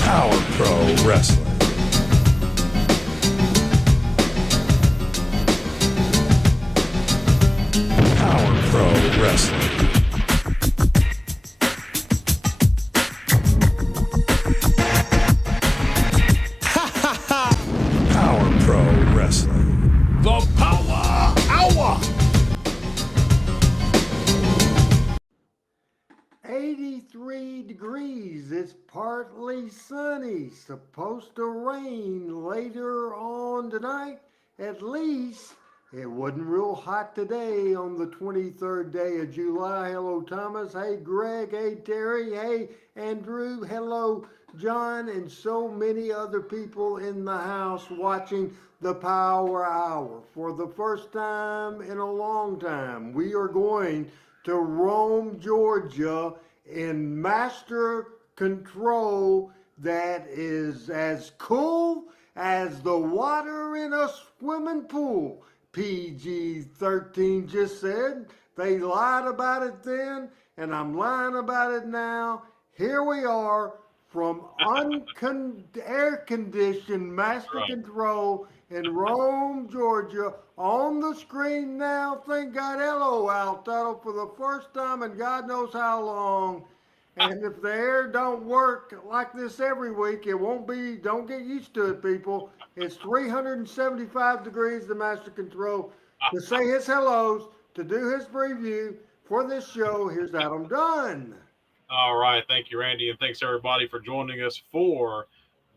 Power Pro Wrestling. Power Pro Wrestling. Power Pro Wrestling. The Powa Hour. 83 degrees. It's partly sunny. Supposed to rain later on tonight. At least it wasn't real hot today on the 23rd day of July. Hello, Thomas. Hey, Greg. Hey, Terry. Hey, Andrew. Hello, John, and so many other people in the house watching the Power Hour. For the first time in a long time, we are going to Rome, Georgia in master control that is as cool as the water in a swimming pool. PG-13 just said. They lied about it then, and I'm lying about it now. Here we are from air-conditioned master control in Rome, Georgia. On the screen now, thank God, hello, Altado, for the first time in God knows how long. And if the air don't work like this every week, it won't be, don't get used to it, people. It's 375 degrees, the master control. To say his hellos, to do his preview for this show, here's Adam Dunn. All right. Thank you, Randy. And thanks, everybody, for joining us for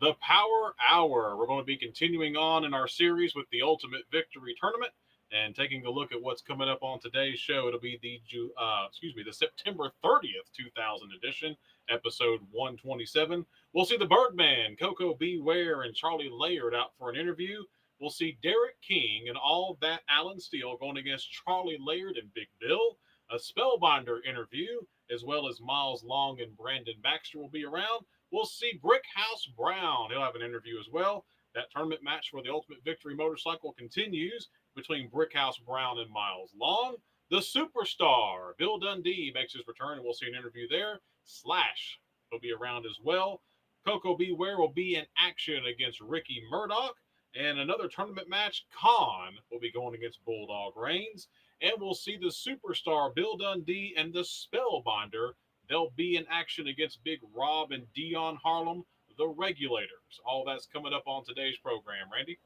the Power Hour. We're going to be continuing on in our series with the Ultimate Victory Tournament and taking a look at what's coming up on today's show. It'll be the September 30th, 2000 edition, episode 127. We'll see the Birdman, Koko Beware, and Charlie Laird out for an interview. We'll see Derrick King and All That Alan Steele going against Charlie Laird and Big Bill. A Spellbinder interview, as well as Miles Long and Brandon Baxter will be around. We'll see Brickhouse Brown. He'll have an interview as well. That tournament match for the Ultimate Victory motorcycle continues between Brickhouse Brown and Miles Long. The Superstar, Bill Dundee, makes his return, and we'll see an interview there. Slash will be around as well. Koko Beware will be in action against Ricky Murdoch. And another tournament match, Khan, will be going against Bulldog Reigns. And we'll see the Superstar, Bill Dundee, and the Spellbinder. They'll be in action against Big Rob and Dion Harlem, the Regulators. All that's coming up on today's program. Randy?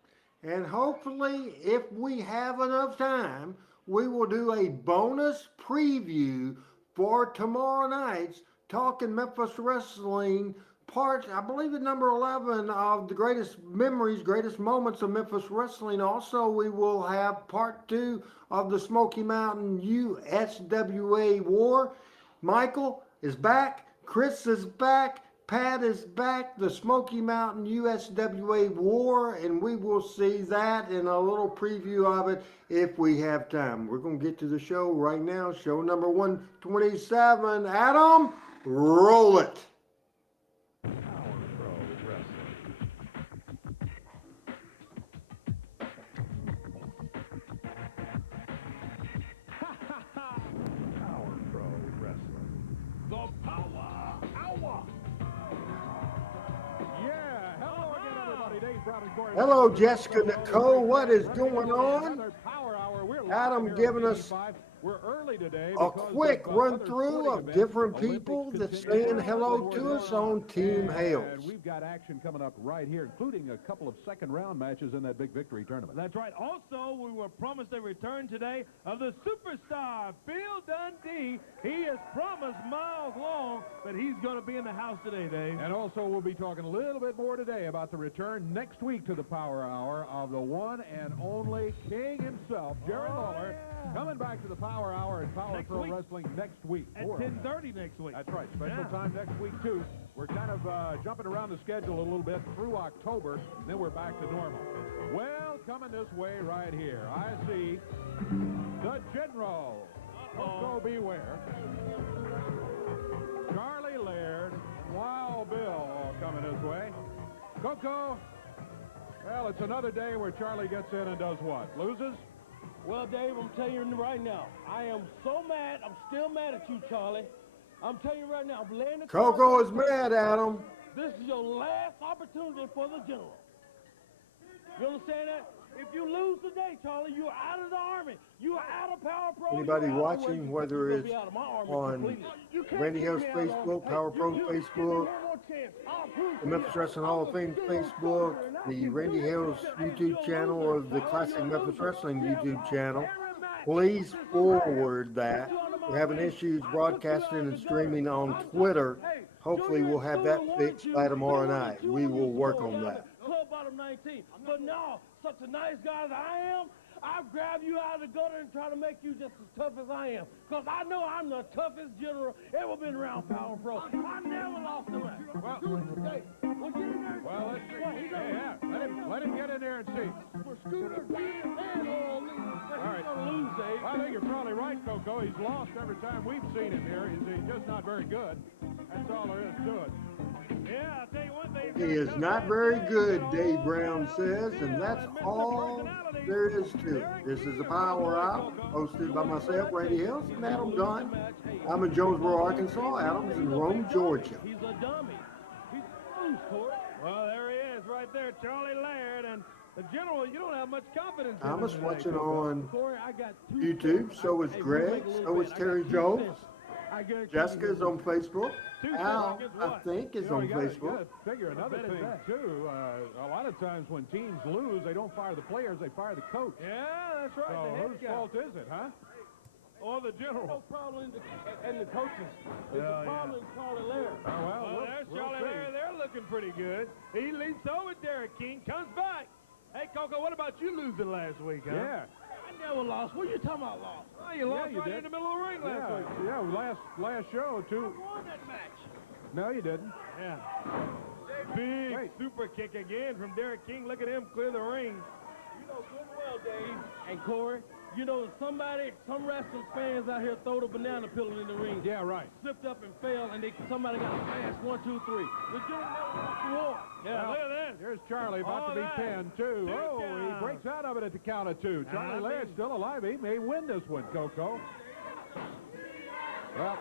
And hopefully, if we have enough time, we will do a bonus preview for tomorrow night's Talking Memphis Wrestling part, I believe it's number 11 of the greatest memories, greatest moments of Memphis Wrestling. Also, we will have part 2 of the Smoky Mountain USWA War. Michael is back. Chris is back. Pat is back. The Smoky Mountain USWA War, and we will see that in a little preview of it if we have time. We're going to get to the show right now. Show number 127. Adam, roll it. Hello, Jessica Nicole. What is going on? Adam giving us a quick run through of different people that's saying hello to us on Team Hales. We've got action coming up right here, including a couple of second-round matches in that big victory tournament. That's right. Also, we were promised a return today of the superstar, Bill Dundee. He has promised Miles Long that he's going to be in the house today, Dave. And also, we'll be talking a little bit more today about the return next week to the Power Hour of the one and only King himself, Jerry Lawler, coming back to the Power Hour and Power Pro Wrestling next week. At 10:30 next week. That's right. Special time next week, too. We're kind of jumping around the schedule a little bit through October, and then we're back to normal. Well, coming this way right here, I see the General, Koko Beware, Charlie Laird, Wild Bill all coming this way. Koko, well, it's another day where Charlie gets in and does what? Loses? Well, Dave, I'm telling you right now, I am so mad. I'm still mad at you, Charlie. I'm telling you right now, I'm laying the Koko cards is on the mad at him. This is your last opportunity for the general. You understand that? If you lose today, Charlie, you're out of the Army. You're out of Power Pro. Anybody you're out of watching, Regulators. whether You're gonna it's be out of my Army on completely. You can't Randy keep Hill's me out of Facebook, Hey, Power Pro you give Facebook, me one more chance. I'll prove the to Memphis you. Wrestling Hall of I'm a Fame good Facebook, soldier, and I the can Randy do it. Hill's Hey, YouTube you're a channel, loser, or the Charlie. Classic You're a Memphis loser. Wrestling You have YouTube lost channel. every match. Please This is forward bad. that. Put you under my We're having wing. issues I took you broadcasting out and the gutter. streaming on I'm Twitter. Hey, Hopefully Junior we'll have Scooter that wanted fixed you. by tomorrow He wanted night. you We when will you work go on down that. to Club Bottom 19. But no, such a nice guy as I am, I've grabbed you out of the gutter and try to make you just as tough as I am. Because I know I'm the toughest general ever been around Power Pro. I never lost a match. Well, Do it today. Well, get in there. well, let's see. Well, he's Let him get in there and see. For Scooter, Junior, and all these. All right. He's going to lose, Dave. I think you're probably right, Koko. He's lost every time we've seen him here. He's just not very good. That's all there is to it. Yeah, I'll tell you one thing. He is not very good, Dave Brown says, and that's all there is to it. This is the Power Hour, hosted by myself, Randy Hills, and Adam Dunn. I'm in Jonesboro, Arkansas. Adam's in Rome, Georgia. He's a dummy. He's loose, Corey. Well, there he is right there, Charlie Laird. And the general, you don't have much confidence in him Thomas today, watching Koko. on Corey, I got two YouTube, cents. so is Hey, we'll Greg, make a little so is bet. I Terry got 2 Jones. cents. I guarantee Jessica's you on Facebook. 2 Al, seconds, I what? think, is You know, on you gotta Facebook. figure another bet is thing, that? too. A lot of times when teams lose, they don't fire the players, they fire the coach. Yeah, that's right. So the head whose guy. fault is it, huh? Or the general? No problem in the coaches. There's Yeah, a problem in Charlie Laird. Oh, well, there's we'll Charlie see. Laird. They're looking pretty good. He leaps over Derrick King, comes back. Hey, Koko, what about you losing last week, huh? Yeah. I never lost. What are you talking about lost? Oh, you lost you right did. in the middle of the ring last week. Yeah, last show, too. I won that match. No, you didn't. Yeah. Big Wait. super kick again from Derrick King. Look at him clear the ring. You know good and well, Dave. And Corey, you know some wrestling fans out here throw the banana peel in the ring. Yeah, right. Slipped up and fell, and somebody got smashed. 1, 2, 3. The general never lost the war. Yeah, Well, look at that. Here's Charlie about All to be that. pinned, too. Two Oh, he count. breaks out of it at the count of 2. Charlie I Laird's mean- still alive. He may win this one, Koko. Well,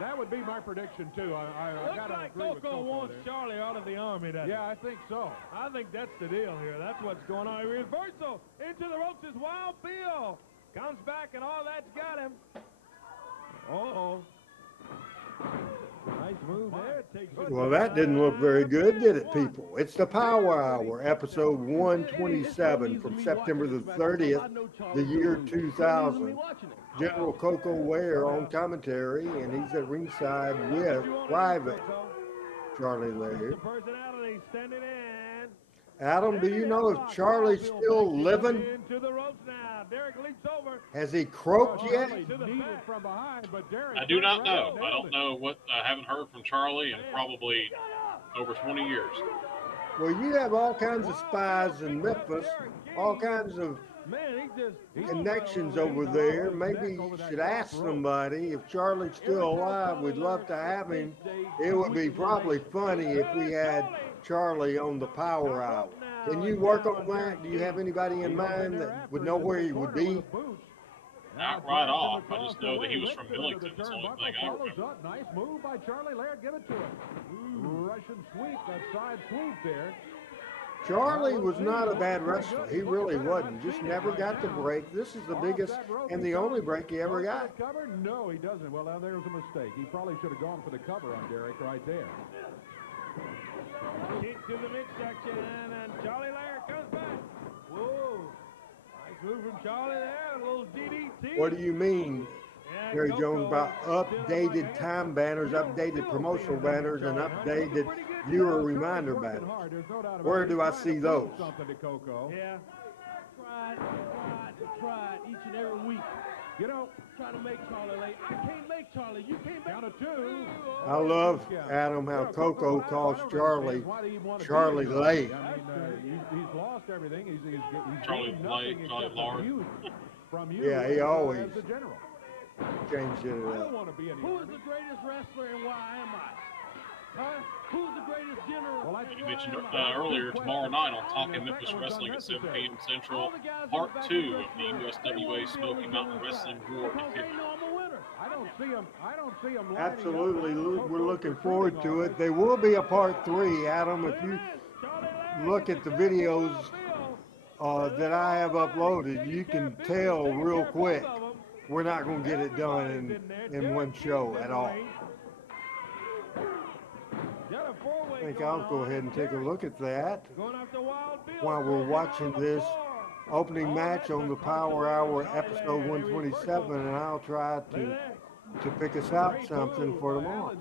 that would be my prediction, too. I Looks got to like agree with Koko Koko wants there. Charlie out of the Army, doesn't Yeah, I think so. I think that's the deal here. That's what's going on. Reversal into the ropes is Wild Bill. Comes back, and all that's got him. Uh-oh. Nice move there. Takes it Well, that didn't look very good, did it, people? It's the Power Hour, episode 127 from September the 30th, the year 2000. General Koko Ware on commentary, and he's at ringside with Private Charlie Laird. Personality standing in. Adam, do you know if Charlie's still living? Into the ropes now. Derrick leaps over. Has he croaked yet? Charlie kneed it from behind, but Derrick I do not turned around know. and I nailed don't it. know what. I haven't heard from Charlie in probably over 20 years. Well, you have all kinds of spies in Memphis, all kinds of Man, he connections over there. Maybe you should ask somebody if Charlie's still alive. We'd love to have him. It would be probably funny if we had Charlie on the Power Hour. Can you work on that? Do you have anybody in mind that would know where he would be? Not right off. I just know that he was from Millington. That's the only thing I Follows remember. up. Nice move by Charlie Laird. Give it to him. Russian sweep, that side sweep there. Charlie was not a bad wrestler. He really wasn't. Just never got the break. This is the biggest and the only break he ever got. Cover? No, he doesn't. Well, now there's a mistake. He probably should have gone for the cover on Derrick right there. kick to the midsection, and Charlie Laird comes back. Whoa. Nice move from Charlie there. A little DDT. What do you mean, Yeah, Terry Koko Jones, about still up updated right time banners, updated promotional banners, and updated viewer reminder banners? Where do I see those? Something to Koko. Yeah. Tried each and every week. You know, Trying to make Charlie late. I can't make Charlie. You can't make count of 2. I love, Adam, how Koko calls Charlie Charlie Lay. I mean, he's lost everything. He's Charlie gained Lay, nothing Charlie except Laird. from you Yeah, he always as the general. changed it I don't up. want to be in the Who is Army. the greatest wrestler and why am I? Huh? Who's the greatest general? Well, You mentioned earlier tomorrow night on Talking Memphis Wrestling at 7 p.m. Central, Part 2 of the USWA Smoky Mountain Wrestling War Because they continues. know I'm a winner. I don't I don't see them. Absolutely, we're looking forward to it. There will be a part 3, Adam. If you look at the videos that I have uploaded, you can tell real quick we're not going to get it done in one show at all. I think I'll go ahead and take a look at that while we're watching this opening match on the Power Hour episode 127, and I'll try to pick us out something for tomorrow.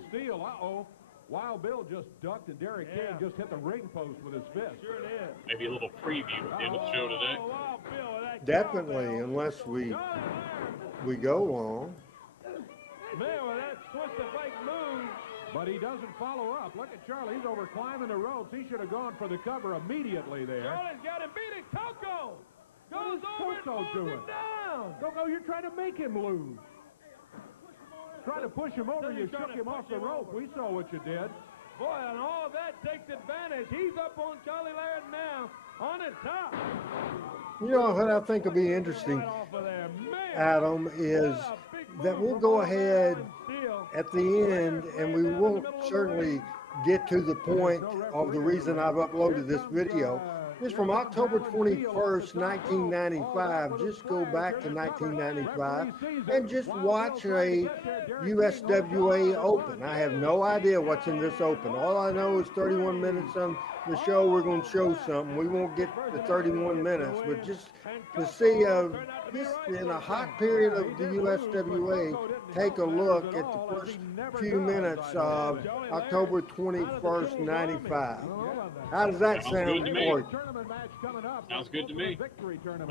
Wild Bill just ducked and Derrick King just hit the ring post with his fist. Sure did. Maybe a little preview at the end of the show today. Definitely, unless we go long. Man, with that twist of fake move. But he doesn't follow up. Look at Charlie. He's over climbing the ropes. He should have gone for the cover immediately there. Charlie's got him beat it. Koko goes over and Koko pulls doing? him down. Koko, you're trying to make him lose. Trying to push him over. You shook him off the rope. We saw what you did. Boy, and all that takes advantage. He's up on Charlie Laird now on the top. You know what I think will be interesting, Right off of there. Man, Adam, is that we'll go ahead at the end, and we won't certainly get to the point of the reason I've uploaded this video. It's from October 21st, 1995. Just go back to 1995 and just watch a USWA Open. I have no idea what's in this Open. All I know is 31 minutes on the show. We're going to show something. We won't get the 31 minutes, but just to see just in a hot period of the USWA, take a look at the first few minutes of October 21st, 95. How does that sound for you? Sounds good to me.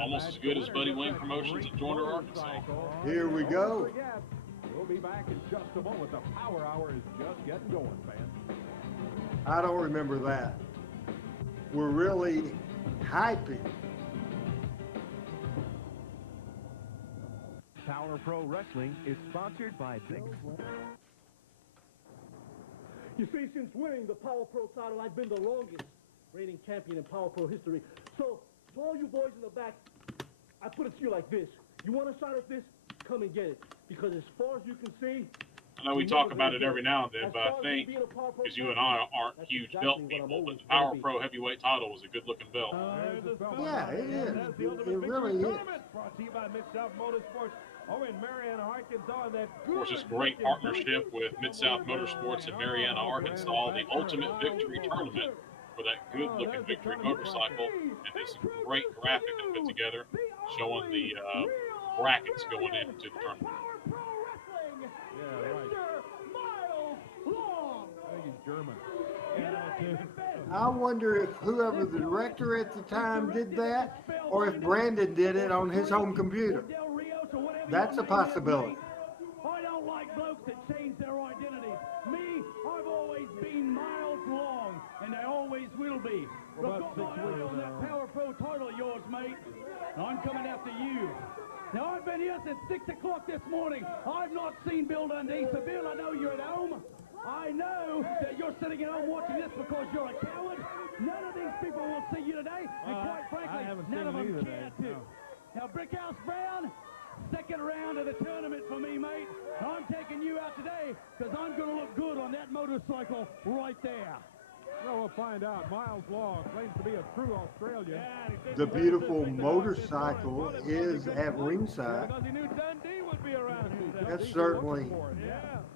Almost as good as Buddy Wayne Promotions at Joiner, Arkansas. Here we go. We'll be back in just a moment. The Power Hour is just getting going, fans. I don't remember that. We're really hyping. Power Pro Wrestling is sponsored by Baxter. You see, since winning the Power Pro title, I've been the longest reigning champion in Power Pro history. So, to all you boys in the back, I put it to you like this. You want a shot at this? Come and get it. Because as far as you can see, I know we talk about it every now and then, but I think, because you and I aren't huge belt people, but the Power Pro Heavyweight title was a good-looking belt. Yeah, it is. It really is. Brought to you by Mid-South Motorsports over in Marianna, Arkansas. And that Of course, this great partnership with Mid-South Motorsports in Marianna, Arkansas, the Ultimate Victory Tournament for that good-looking Victory motorcycle, and this great graphic they put together showing the brackets going into the tournament. I think he's German. I wonder if whoever the director at the time did that, or if Brandon did it on his home computer. That's a possibility. I don't like blokes that change their identities. Me, I've always been Miles Long, and I always will be. I've got my eye on that Power Pro title of yours, mate. I'm coming after you. Now, I've been here since 6 o'clock this morning. I've not seen Bill Dundee. So, Bill, I know you're at home. I know that you're sitting at home watching this because you're a coward. None of these people will see you today, and quite frankly, none of them care to. Now, Brickhouse Brown, second round of the tournament for me, mate. I'm taking you out today because I'm going to look good on that motorcycle right there. Well, we'll find out. Miles Law claims to be a true Australian. The beautiful motorcycle is at ringside. Because he knew Dundee would be around. That's certainly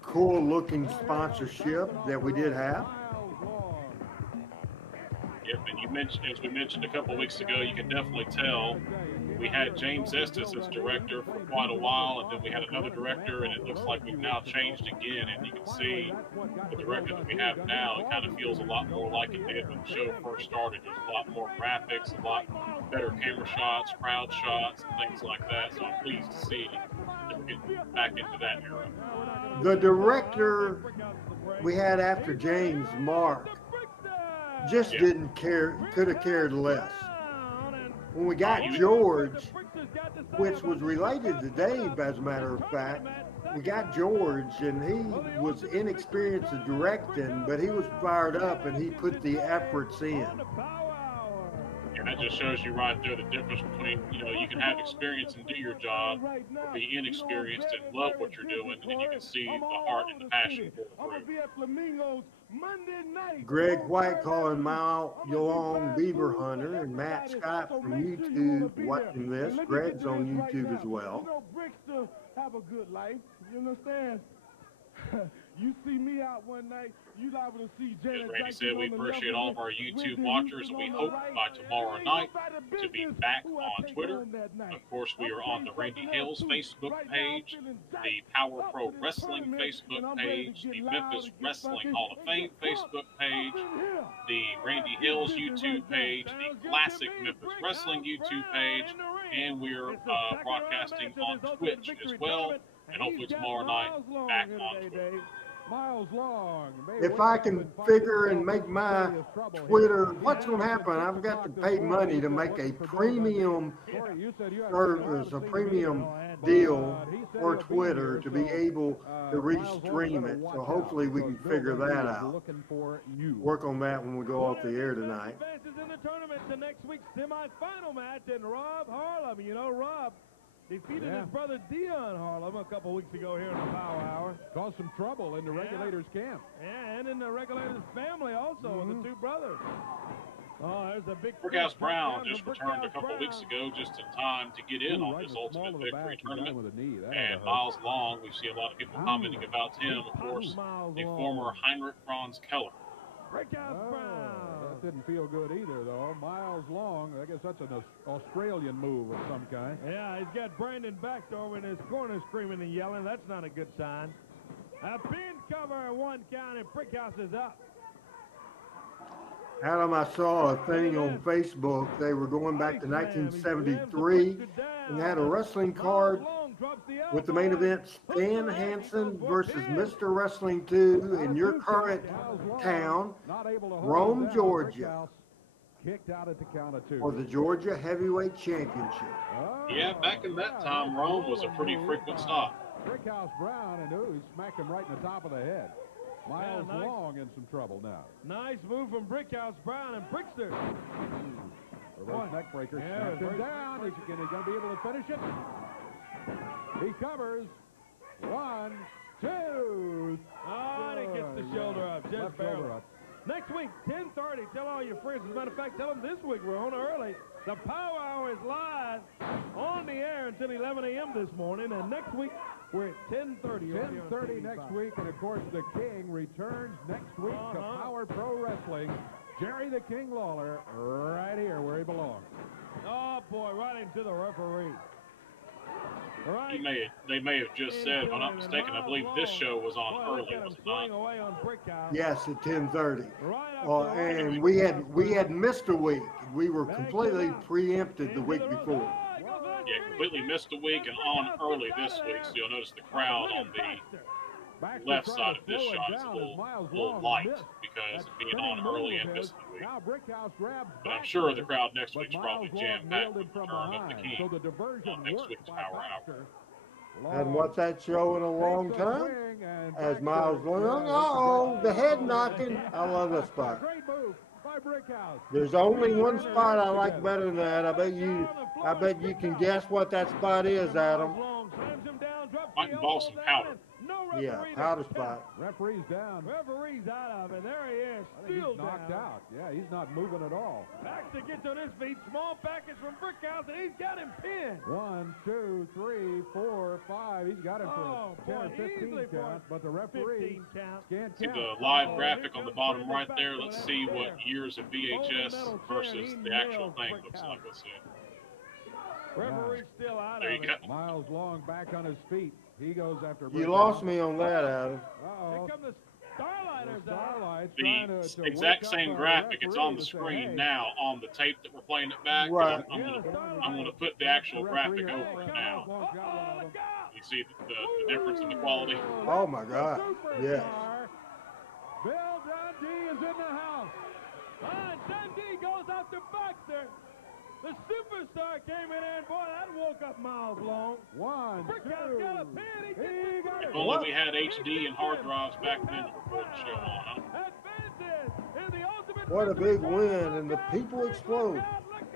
cool looking sponsorship that we did have. Yep, and you mentioned, as we mentioned a couple weeks ago, you can definitely tell we had James Estes as director for quite a while, and then we had another director, and it looks like we've now changed again. And you can see the director that we have now, it kind of feels a lot more like it did when the show first started. There's a lot more graphics, a lot better camera shots, crowd shots, and things like that. So I'm pleased to see that we're getting back into that era. The director we had after James, Mark, just didn't care, could have cared less. When we got George, which was related to Dave, as a matter of fact, we got George, and he was inexperienced at directing, but he was fired up, and he put the efforts in. Yeah, That just shows you right there the difference between, you can have experience and do your job, or be inexperienced and love what you're doing, and you can see the heart and the passion for it. Greg White calling Mile Yalong Beaver Hunter, and Matt Scott from YouTube watching this. Greg's on YouTube as well. Bricks have a good life. You understand? You see me out one night, you liable to see Janet. As Randy said, we appreciate all of our YouTube watchers, and we hope by tomorrow night to be back on Twitter. Of course, we are on the Randy Hills Facebook page, the Power Pro Wrestling Facebook page, the Memphis Wrestling Hall of Fame Facebook page, the Randy Hills YouTube page, the Classic Memphis Wrestling YouTube page, and we're broadcasting on Twitch as well. And hopefully tomorrow night, back on Twitter. If I can figure and make my Twitter, what's going to happen? I've got to pay money to make a premium service, a premium deal for Twitter to be able to restream it. So hopefully we can figure that out. Work on that when we go off the air tonight. In the tournament, the next week's semifinal match, and Rob Harlem. Rob defeated his brother Dion Harlem a couple weeks ago here in the Power Hour. Caused some trouble in the Regulators camp. Yeah, and in the Regulators family also, with the two brothers. Oh, there's a big... Brickhouse Brown just returned a couple weeks ago just in time to get in on this Ultimate Victory Tournament. And Miles Long, we see a lot of people commenting about him, of course, the former Heinrich Franz Keller. Brickhouse Brown. That didn't feel good either, though. Miles Long, I guess that's an Australian move of some kind. Yeah, he's got Brandon Baxter over in his corner screaming and yelling. That's not a good sign. A pin cover, 1 count, and Brickhouse is up. Adam, I saw a thing on Facebook. They were going back to 1973 and had a wrestling card with the main event, Stan Hansen versus Mr. Wrestling 2 in your current town, Rome, Georgia, Kicked out at the count of 2. for the Georgia Heavyweight Championship. Yeah, back in that time, Rome was a pretty frequent stop. Brickhouse Brown, and he smacked him right in the top of the head. Miles Long in some trouble now. Nice move from Brickhouse Brown and Brickster. Reverse neck breaker. Snapped him down. Is he going to be able to finish it? He covers. 1, 2. Oh, and he gets the shoulder up. Just barely. Next week, 10:30. Tell all your friends. As a matter of fact, tell them this week we're on early. The Power Hour is live on the air until 11 a.m. this morning. And next week, we're at 10:30. 10:30 next week. And, of course, the King returns next week to Power Pro Wrestling. Jerry the King Lawler right here where he belongs. Oh, boy, right into the referee. Right. They may have just said, if I'm not mistaken, I believe this show was on early, was it not? Yes, at 10:30. And we had missed a week. We were completely preempted the week before. Yeah, completely missed a week and on early this week. So you'll notice the crowd on the left side of this shot is a little light because of being on early and missing the week. But I'm sure the crowd next week's probably jam-packed with the return of the King on next week's Power Hour. Hadn't watched that show in a long time. As Miles Long, the head knocking. I love that spot. There's only one spot I like better than that. I bet you can guess what that spot is, Adam. Might involve some powder. Yeah, powder spot. Referee's down. Referee's out of it. There he is. Still he's knocked out. Yeah, he's not moving at all. Baxter gets on his feet. Small package from Brickhouse, and he's got him pinned. 1, 2, 3, 4, 5. He's got him for 10 or 15 count, but the referee can't See count. the live graphic on the bottom right there. Let's see what years of VHS versus the actual thing looks like. Let's see. Referee's still out There of you it. go. Miles Long back on his feet. He goes after You lost me on that, Adam. Here come the Starlighters out. The exact same graphic. It's on the screen now on the tape that we're playing it back. Right. I'm going to put the actual graphic over it now. You see the difference in the quality? Oh, my God. Yes. Bill Dundee is in the house. And Dundee goes after Baxter. The superstar came in there, and boy, that woke up Miles Long. 1, 2. Brickhouse got a pin. He got If only we had HD and hard drives back then to record the show on. Advances in the ultimate. What a big win, and the people explode. Look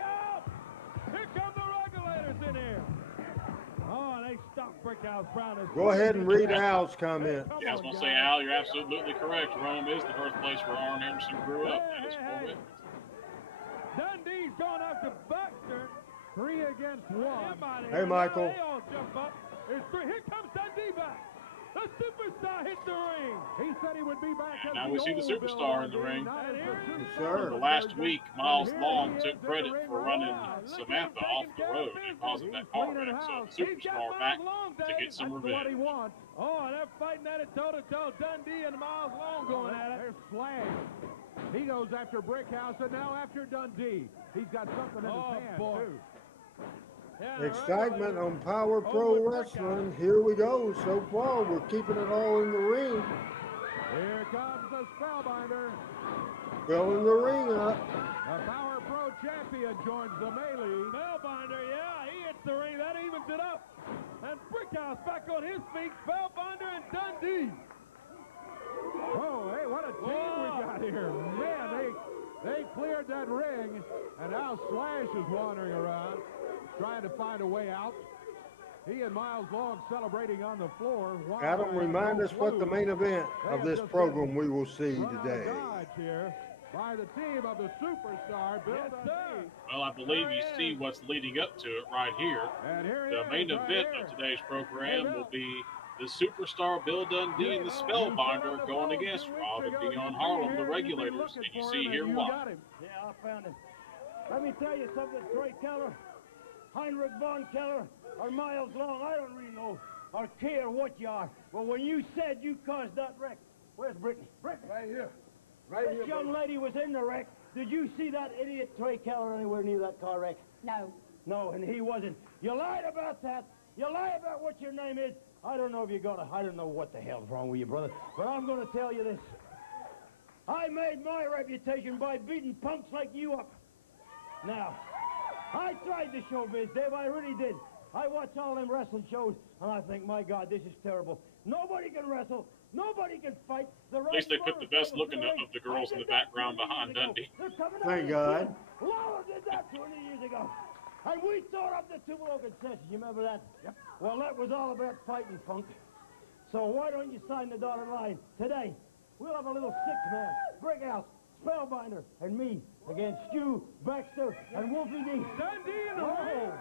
Go ahead and read Al's comment. Yeah, I was going to say, Al, you're absolutely correct. Rome is the birthplace where Arn Anderson grew up. That is correct. Dundee's going after Baxter. 3 against 1. Hey, Michael. They all jump up. Here comes Dundee back. The superstar hit the ring. He said he would be back. And now we see the superstar in the ring. Yes, sir. The last week, Miles Long took credit for running Samantha off the road and causing that car wreck. So the superstar back to get some revenge. Oh, and they're fighting at it toe-to-toe. Dundee and Miles Long going at it. They're slaying. He goes after Brickhouse and now after Dundee. He's got something in his hand, too. Yeah, Excitement on Power Pro Wrestling. Here we go. So far, we're keeping it all in the ring. Here comes the Spellbinder. Filling the ring up. The Power Pro champion joins the melee. Spellbinder, yeah, he hits the ring. That evens it up. And Brickhouse back on his feet. Spellbinder and Dundee. Oh, hey, what a team we got here. Man, they cleared that ring. And now Slash is wandering around, trying to find a way out. He and Miles Long celebrating on the floor. Adam, remind us what the main event of this program we will see today. Here by the team of the superstar, Bill Dundee. Well, I believe you see what's leading up to it right here. The main event of today's program will be the superstar Bill Dundee and the Spellbinder going against Rob and Dion Harlem, the Regulators, and you see here why. Yeah, I found him. Let me tell you something, Troy Keller, Heinrich von Keller, or Miles Long, I don't really know or care what you are, but when you said you caused that wreck, where's Brittany? Brittany. Right here. Right here. This young lady was in the wreck. Did you see that idiot Troy Keller anywhere near that car wreck? No. No, and he wasn't. You lied about that. You lied about what your name is. I don't know if you're gonna, I don't know what the hell's wrong with you, brother, but I'm gonna tell you this. I made my reputation by beating punks like you up. Now, I tried the showbiz, Dave, I really did. I watch all them wrestling shows, and I think, my God, this is terrible. Nobody can wrestle. Nobody can fight. At least they put the best looking of the girls in the background behind Dundee. Thank God. Laura did that 20 years ago. And we tore up the Tupelo concession. You remember that? Yep. Well, that was all about fighting, punk. So why don't you sign the dotted line today? We'll have a little six-man, Brickhouse, Spellbinder, and me against Stu, Baxter, and Wolfie D. Dundee in the ring.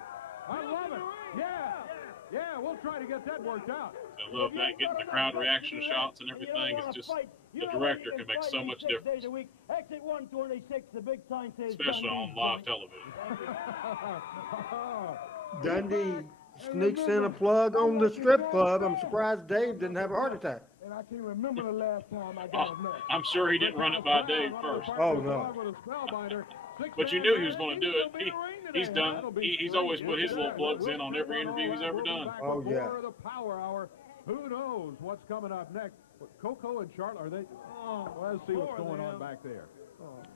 I love it. Yeah, we'll try to get that worked out. I love that, getting the crowd reaction shots and everything. It's just, the director can make so much difference. Exit 126, the big sign says especially on live television. Dundee sneaks in a plug on the strip club. I'm surprised Dave didn't have a heart attack. And I can't remember the last time I got a nut. I'm sure he didn't run it by Dave first. Oh, no. But you knew he was going to do it. He's done. He's always put his little plugs in on every interview he's ever done. Oh, yeah. The Power Hour. Who knows what's coming up next? Koko and Charlotte, are they? Oh, let's see what's going on back there.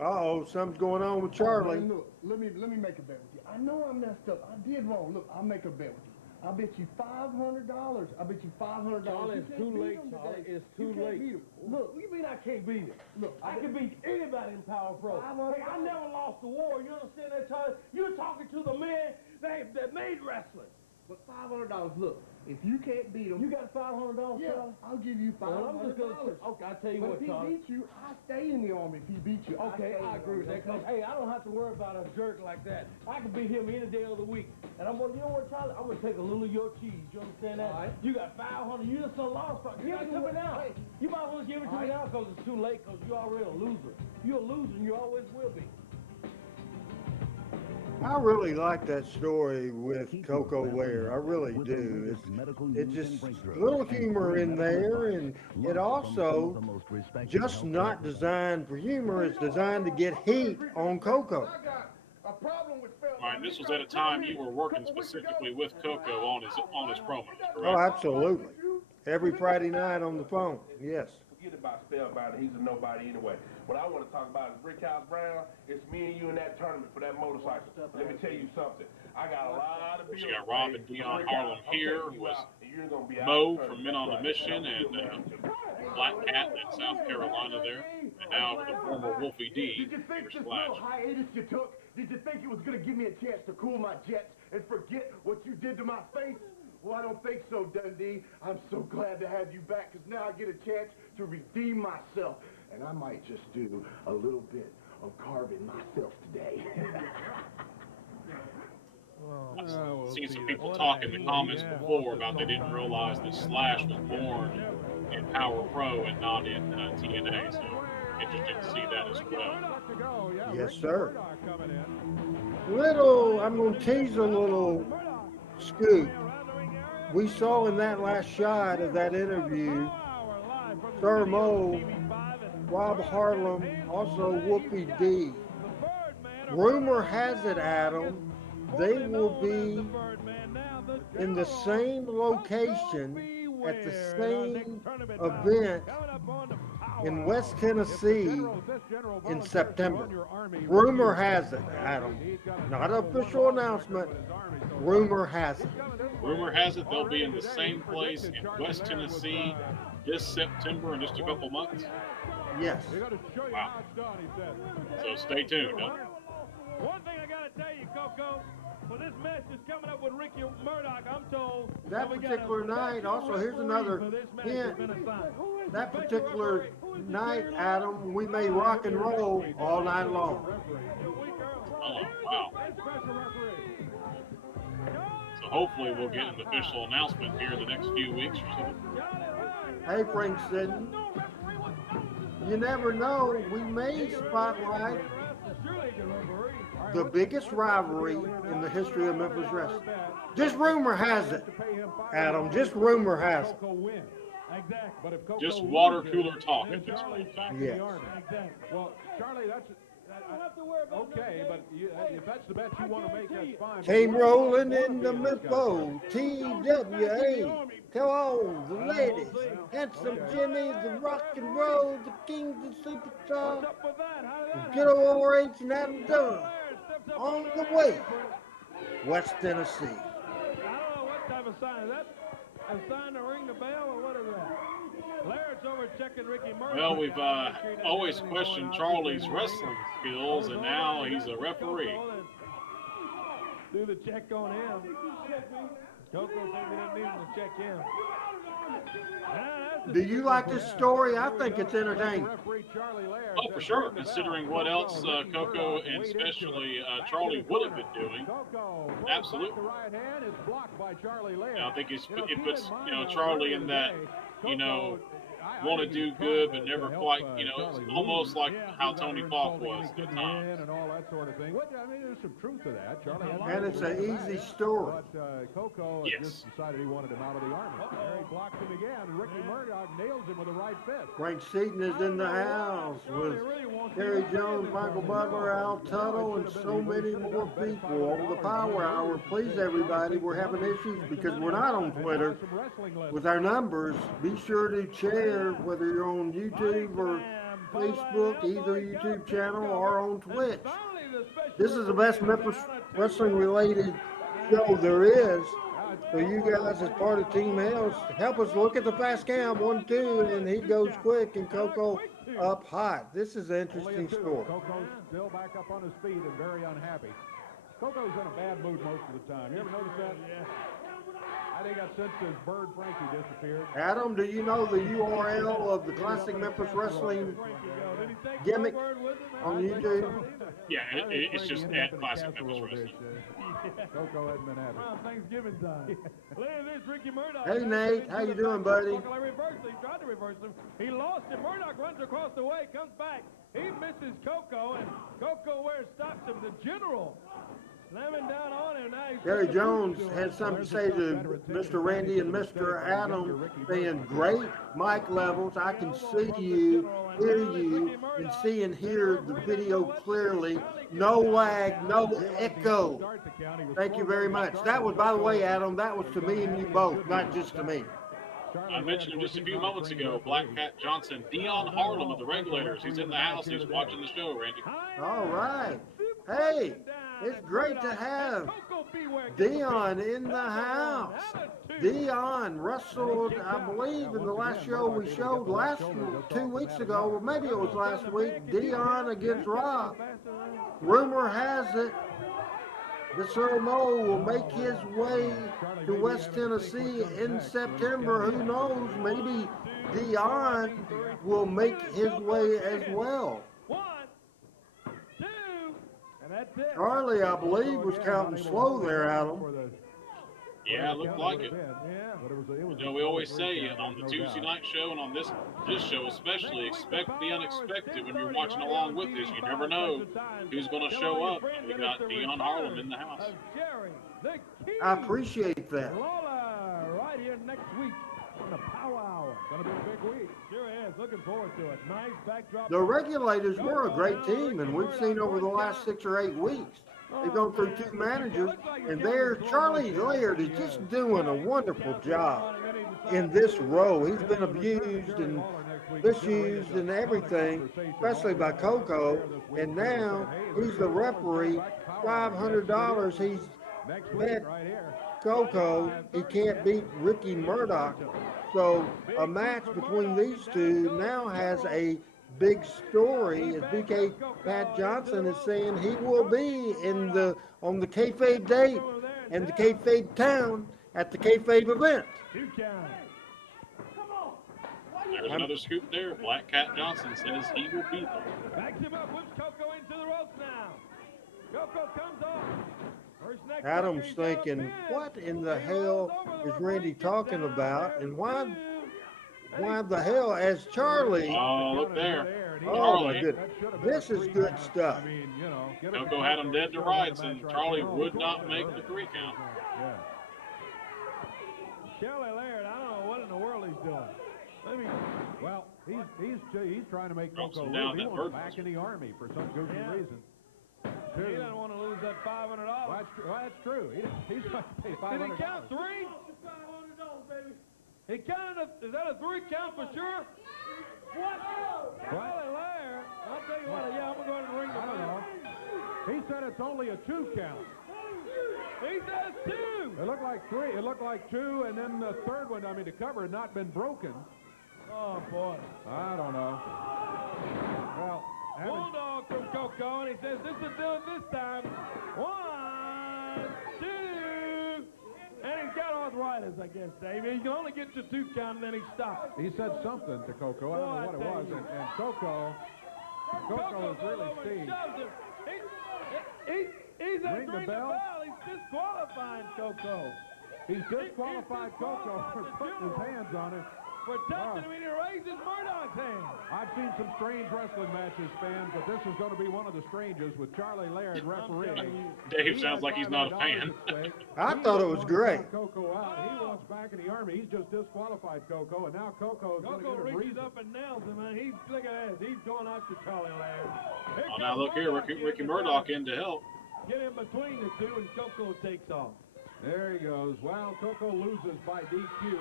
Uh-oh, something's going on with Charlie. Look, let me make a bet with you. I know I messed up. I did wrong. Look, I'll make a bet with you. I bet you $500. I bet you $500. Charlie, it's too late, Charlie. It's too late. Look, what do you mean I can't beat him? Look, I can beat anybody in Power Pro. Hey, I never lost the war. You understand that, Charlie? You're talking to the man that made wrestling. But $500, look, if you can't beat him. You got $500, yeah, Charlie? I'll give you $500. Well, I'm just gonna, okay, I'll tell you what, Charlie. But if he beats you, I stay in the army if he beats you. Okay, I agree with that. Because, hey, I don't have to worry about a jerk like that. I can beat him any day of the week. And I'm gonna, you know what, Charlie? I'm gonna take a little of your cheese. You understand that? All right. You got $500. You just lost. Give it to me now. Hey. You might as well give it to me now because it's too late because you're already a loser. You're a loser and you always will be. I really like that story with Koko Ware. I really do. It's just a little humor in there, and it also just not designed for humor. It's designed to get heat on Koko. Right, and this was at a time you were working specifically with Koko on his promos, correct? Oh, absolutely. Every Friday night on the phone, yes. Forget about Spellbinder. He's a nobody anyway. What I want to talk about is Brickhouse Brown. It's me and you in that tournament for that motorcycle. Let me tell you something. I got a lot of bills. You got Rob and Dion Harlem here, who was Mo from Men on a Mission, and Black Cat in South Carolina there, and now the former Wolfie D. Did you think this little hiatus you took, did you think it was going to give me a chance to cool my jets and forget what you did to my face? Well, I don't think so, Dundee. I'm so glad to have you back, because now I get a chance to redeem myself. And I might just do a little bit of carving myself today. I've seen some people talk in the comments before about they didn't realize that Slash was born in Power Pro and not in TNA, so interesting to see that as well. Yes, sir. I'm going to tease a little scoop. We saw in that last shot of that interview, Sir Mo, Rob Harlem, also Whoopi D. Rumor has it, Adam, they will be in the same location at the same event in West Tennessee in September. Rumor has it, Adam. Not an official announcement. Rumor has it. Rumor has it they'll be in the same place in West Tennessee this September in just a couple months. Yes. Wow. So stay tuned. Huh? One thing I gotta tell you, Koko, for this match is coming up with Ricky Murdoch, I'm told. That particular night, also, here's another hint. That particular night, Adam, we may rock and roll all night long. Oh, wow. So hopefully we'll get an official announcement here in the next few weeks or so. Hey, Frank Sidney. You never know. We may spotlight the biggest rivalry in the history of Memphis wrestling. Just rumor has it, Adam. Just rumor has it. Just water cooler talk at this point. Yes. Well, Charlie, that's okay, but if that's the bet you want to make, that's fine. Team rolling in the Mifo, TWA. Come on, the ladies. Handsome Jimmy, the rock and roll, the king, the superstar. Good old RH and Adam Dunn. On the way, West Tennessee. I don't know what type of sign. Is that a sign to ring the bell, or what is that? Laird's over checking Ricky Murdoch. Well, we've always questioned Charlie's wrestling skills, and now he's a referee. Do the check on him. Koko said we didn't need him to check him. Do you like this story? I think it's entertaining. Oh, for sure, considering what else Koko and especially Charlie would have been doing. Absolutely. I think it puts, Charlie in that, want to do good, but never quite, it's almost like how Tony Falk was at times. And all that sort of thing. I mean, there's some truth to that. Charlie and it's an easy story. But Koko just decided he wanted him out of the Army. There he blocked him again, and Ricky Murdoch nails him with a right fist. Frank Seaton is in the house with Terry Jones, Michael Butler, Al Tuttle, and so many more people on the Power Hour. Please, everybody, we're having issues because we're not on Twitter with our numbers. Be sure to share, whether you're on YouTube or Facebook, either YouTube channel or on Twitch. This is the best Memphis wrestling related show there is. So you guys, as part of Team Hales, help us look at the fast cam, 1-2, and he goes quick, and Koko up hot. This is an interesting story. Koko's still back up on his feet and very unhappy. Koko's in a bad mood most of the time. You ever notice that? Yeah. I think that's since his bird Frankie disappeared. Adam, do you know the URL of the Classic Memphis Wrestling gimmick on YouTube? Yeah, it's just at Classic Memphis Wrestling. Koko hasn't been happy. Thanksgiving time. Look at this, Ricky Murdoch. Hey, Nate, how you doing, buddy? He tried to reverse him. He lost him. Murdoch runs across the way, comes back. He misses Koko, and Koko where stops him. The general slamming down on him. Now Gary Jones had something to say to Mr. Randy and Mr. Adam, saying, great mic levels. I can see you, hear you, and see and hear the video clearly. No lag, no echo. Thank you very much. That was, by the way, Adam, that was to me and you both, not just to me. I mentioned him just a few moments ago, Black Cat Johnson, Dion Harlem of the Regulators. He's in the house. He's watching the show, Randy. All right. Hey, it's great to have Dion in the house. Dion wrestled, I believe, in the last show we showed 2 weeks ago, or maybe it was last week, Dion against Rob. Rumor has it The Mo will make his way to West Tennessee in September. Who knows? Maybe Dion will make his way as well. 1, 2, and that's it. Charlie, I believe, was counting slow there, Adam. Yeah, it looked like it. You know, we always say on the Tuesday night show and on this show especially, expect the unexpected when you're watching along with us. You never know who's going to show up. We got Dion Harlem in the house. I appreciate that. Right here next week on the Powa Hour. Going to be a big week. Sure is. Looking forward to it. Nice backdrop. The Regulators were a great team, and we've seen over the last 6 or 8 weeks. They've gone through 2 managers, and there, Charlie Laird is just doing a wonderful job in this role. He's been abused and misused and everything, especially by Koko, and now he's the referee. $500 he's bet Koko he can't beat Ricky Murdoch. So a match between these two now has a big story, as BK Pat Johnson is saying he will be on the kayfabe date and the kayfabe town at the kayfabe event. There's another scoop there. Black Cat Johnson says he will be there. Backs him up, whips Koko into the ropes now. Koko comes off. Adam's thinking, what in the hell is Randy talking about, and why the hell, as Charlie? Oh, look there. Oh my goodness, this is good stuff. Koko had him dead to rights, and Charlie would not make the 3 count. Charlie Laird, I don't know what in the world he's doing. Well, he's trying to make Koko lose. Down He that wants bird. back in the Army for some goofy reason. He doesn't want to lose that $500. Well, that's true. He's going to pay $500. Did he count 3? $500, baby. He counted is that a 3 count for sure? What? Charlie Laird. I'll tell you what, I'm going to go ahead and ring the bell. I don't know. He said it's only a 2 count. He says 2. It looked like 3. It looked like 2, and then the third one, the cover had not been broken. Oh, boy. I don't know. Well, Bulldog from Koko, and he says this will do it this time. 1, 2. And he's got arthritis, I guess, Dave. He can only get to 2 count, and then he stops. he said something to Koko. I don't know what it was. And Koko is really steamed. He's Ring the bell. He's disqualifying Koko. He's disqualified Koko for putting his hands on it. For touching him, and he raises Murdoch's hand. I've seen some strange wrestling matches, fans, but this is going to be one of the strangest with Charlie Laird refereeing. Dave sounds like he's not a fan. I thought it was great. Koko out. He wants back in the Army. He's just disqualified Koko, and now Koko is going to get a reaches reason. up and nails him, and look at this. He's going after Charlie Laird. Oh, now look here, Ricky Murdoch in to help. Get in between the two, and Koko takes off. There he goes. Well, Koko loses by DQ.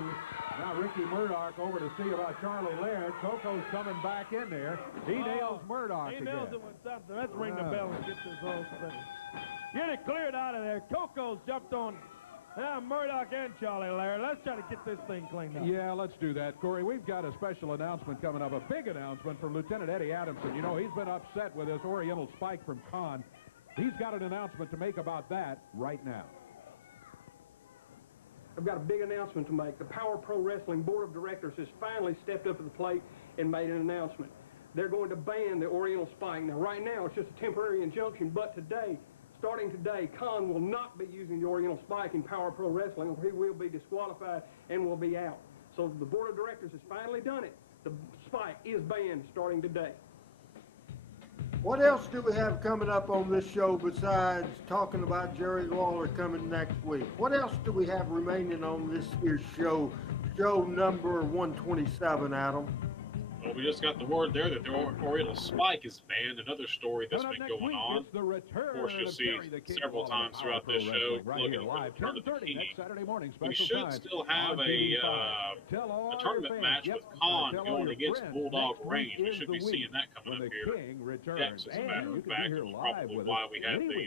Now Ricky Murdoch over to see about Charlie Laird. Koko's coming back in there. He nails Murdoch He again. nails him with something. Let's ring the bell and get this whole thing. Get it cleared out of there. Koko's jumped on Murdoch and Charlie Laird. Let's try to get this thing cleaned up. Yeah, let's do that, Corey. We've got a special announcement coming up, a big announcement from Lieutenant Eddie Adamson. You know, he's been upset with this Oriental spike from Khan. He's got an announcement to make about that right now. I've got a big announcement to make. The Power Pro Wrestling Board of Directors has finally stepped up to the plate and made an announcement. They're going to ban the Oriental Spike. Now, right now, it's just a temporary injunction, but today, starting today, Khan will not be using the Oriental Spike in Power Pro Wrestling, or he will be disqualified and will be out. So the Board of Directors has finally done it. The Spike is banned starting today. What else do we have coming up on this show besides talking about Jerry Lawler coming next week? What else do we have remaining on this year's show number 127, Adam? Well, we just got the word there that the Oriental Spike is banned. Another story that's been going on. Of course, you'll see several times throughout this show. Look at the return of the King. We should still have a tournament match with Khan going against Bulldog Range. We should be seeing that coming up here next, as a matter of fact. It's probably why we had the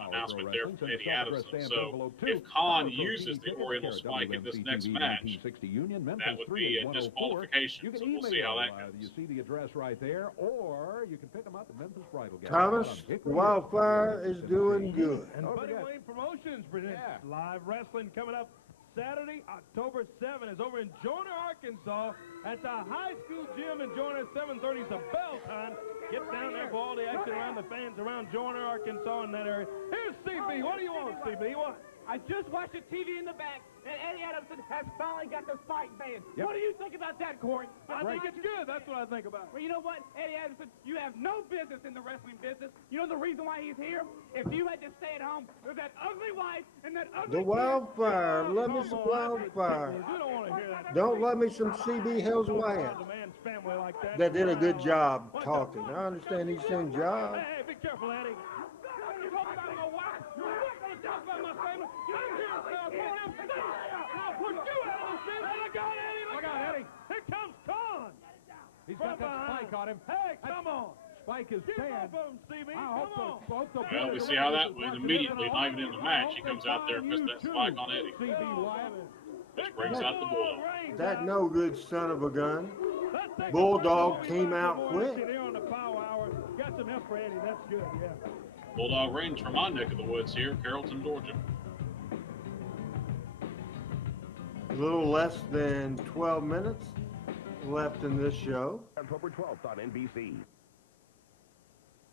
announcement there from Eddie Adamson. So if Khan uses the Oriental Spike in this next match, that would be a disqualification. So we'll see how Atkins. You see the address right there, or you can pick them up at Memphis Bridal Gallery. Thomas, Wildfire is doing good. And Buddy Wayne Promotions presents live wrestling coming up Saturday, October 7th. It's over in Joyner, Arkansas at the high school gym in Joyner. 7:30 is the bell time. Get down there for all the action around the fans around Joyner, Arkansas in that area. Here's CB. What do you want, CB? What? I just watched the TV in the back, and Eddie Adamson has finally got the fight banned. Yep. What do you think about that, Corey? I think it's good. That's what I think about. Well, you know what, Eddie Adamson, you have no business in the wrestling business. You know the reason why he's here? If you had to stay at home with that ugly wife and that ugly The Wildfire. Let me some Wildfire. Don't let me some CB Hell's Wyatt. That did a good job talking. I understand he's saying job. Hey, be careful, Eddie. You talk about my wife. You're not going to talk about my family. You don't hear us now. I'll put you out of the city. Look out, Eddie. Look out, Eddie. Here comes Con. He's got that spike on him. Hey, come on. Spike is banned. Well, we see how that went immediately, not even in the match. He comes out there and puts that spike on Eddie. Which brings out the Bulldog. That no good son of a gun. Bulldog came out quick. Got some help for Eddie. That's good, yeah. Bulldog range from my neck of the woods here, Carrollton, Georgia. A little less than 12 minutes left in this show. October 12th on NBC.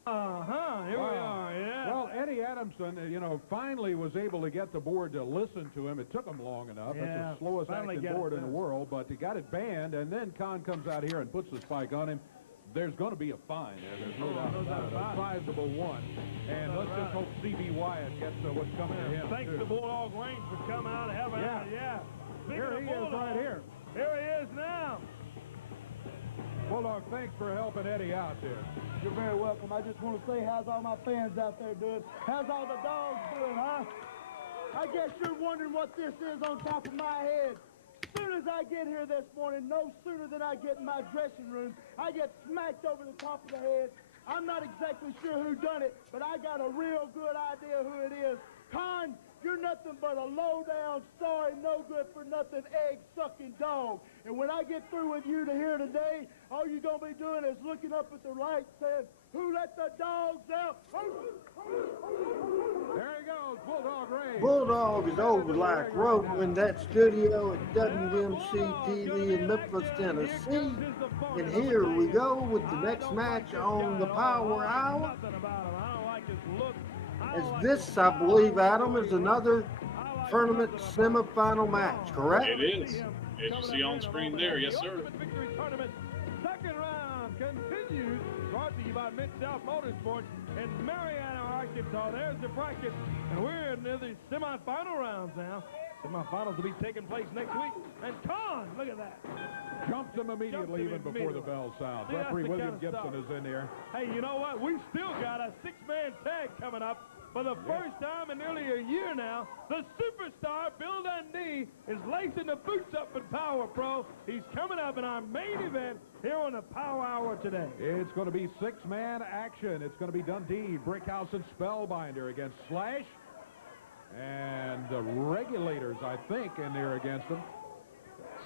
Here we are, yeah. Well, Eddie Adamson, finally was able to get the board to listen to him. It took him long enough. Yeah, it's the slowest acting board in the world, but he got it banned, and then Khan comes out here and puts the spike on him. There's going to be a fine there. There's no doubt about it. A sizable one. And let's just hope C.B. Wyatt gets what's coming to him. Thanks to Bulldog Range for coming out and having Here he is right here. Here he is now. Bulldog, thanks for helping Eddie out there. You're very welcome. I just want to say, how's all my fans out there doing? How's all the dogs doing, huh? I guess you're wondering what this is on top of my head. As soon as I get here this morning, no sooner than I get in my dressing room, I get smacked over the top of the head. I'm not exactly sure who done it, but I got a real good idea who it is. Con, you're nothing but a low-down, sorry, no-good-for-nothing, egg-sucking dog. And when I get through with you to here today, all you're going to be doing is looking up at the light saying, who let the dogs out? There he goes, Bulldog Ray. Bulldog is over like rope in that studio at WMC TV in Memphis, Tennessee. And here we go with the next match on the Power Hour. As this, I believe, Adam, is another tournament semifinal match, correct? It is. As you see on screen there, yes, sir. Second round continues. Brought to you by Mid-South Motorsports in Marianna, Arkansas. There's the bracket, and we're in the semifinal rounds now. Semifinals will be taking place next week. And Con, look at that. Jumps him immediately even before the bell sounds. Referee William Gibson is in there. Hey, you know what? We still got a six-man tag coming up. For the first time in nearly a year now, the superstar, Bill Dundee, is lacing the boots up in Power Pro. He's coming up in our main event here on the Power Hour today. It's going to be six-man action. It's going to be Dundee, Brickhouse, and Spellbinder against Slash. And the Regulators, I think, in there against them.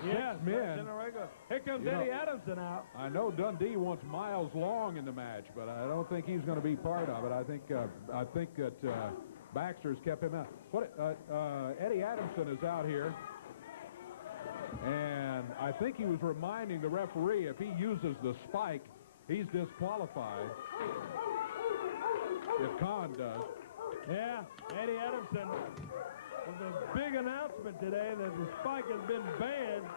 Yes, men. Here comes Eddie Adamson out. I know Dundee wants Miles Long in the match, but I don't think he's going to be part of it. I think that Baxter's kept him out. Eddie Adamson is out here, and I think he was reminding the referee if he uses the spike, he's disqualified. If Khan does. Yeah, Eddie Adamson. With a big announcement today that the spike has been banned,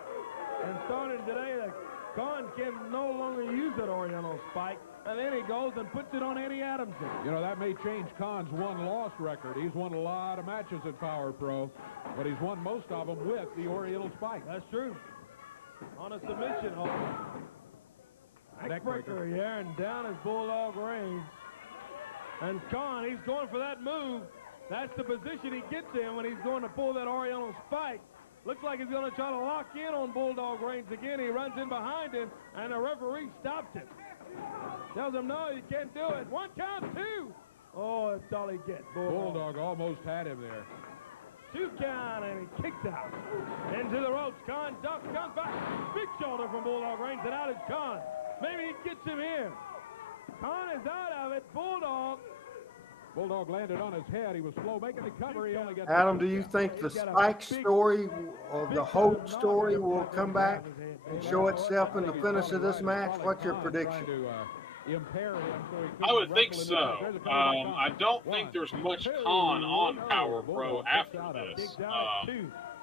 and starting today, the Con can no longer use that Oriental spike, and then he goes and puts it on Eddie Adamson. You know, that may change Con's one-loss record. He's won a lot of matches at Power Pro, but he's won most of them with the Oriental spike. That's true. On a submission. Neckbreaker here, and down is Bulldog range. And Con, he's going for that move. That's the position he gets in when he's going to pull that Oriental spike. Looks like he's going to try to lock in on Bulldog range again. He runs in behind him, and the referee stops him. Tells him, no, you can't do it. 1 count, 2. Oh, that's all he gets. Bulldog almost had him there. 2 count, and he kicks out. Into the ropes. Khan ducks, comes back. Big shoulder from Bulldog range, and out is Khan. Maybe he gets him here. Khan is out of it. Bulldog landed on his head. He was slow making the cover. He only got Adam, do you think the Spike story or the Hope story will come back and show itself in the finish of this match? What's your prediction? I would think so. I don't think there's much Khan on Power Pro after this.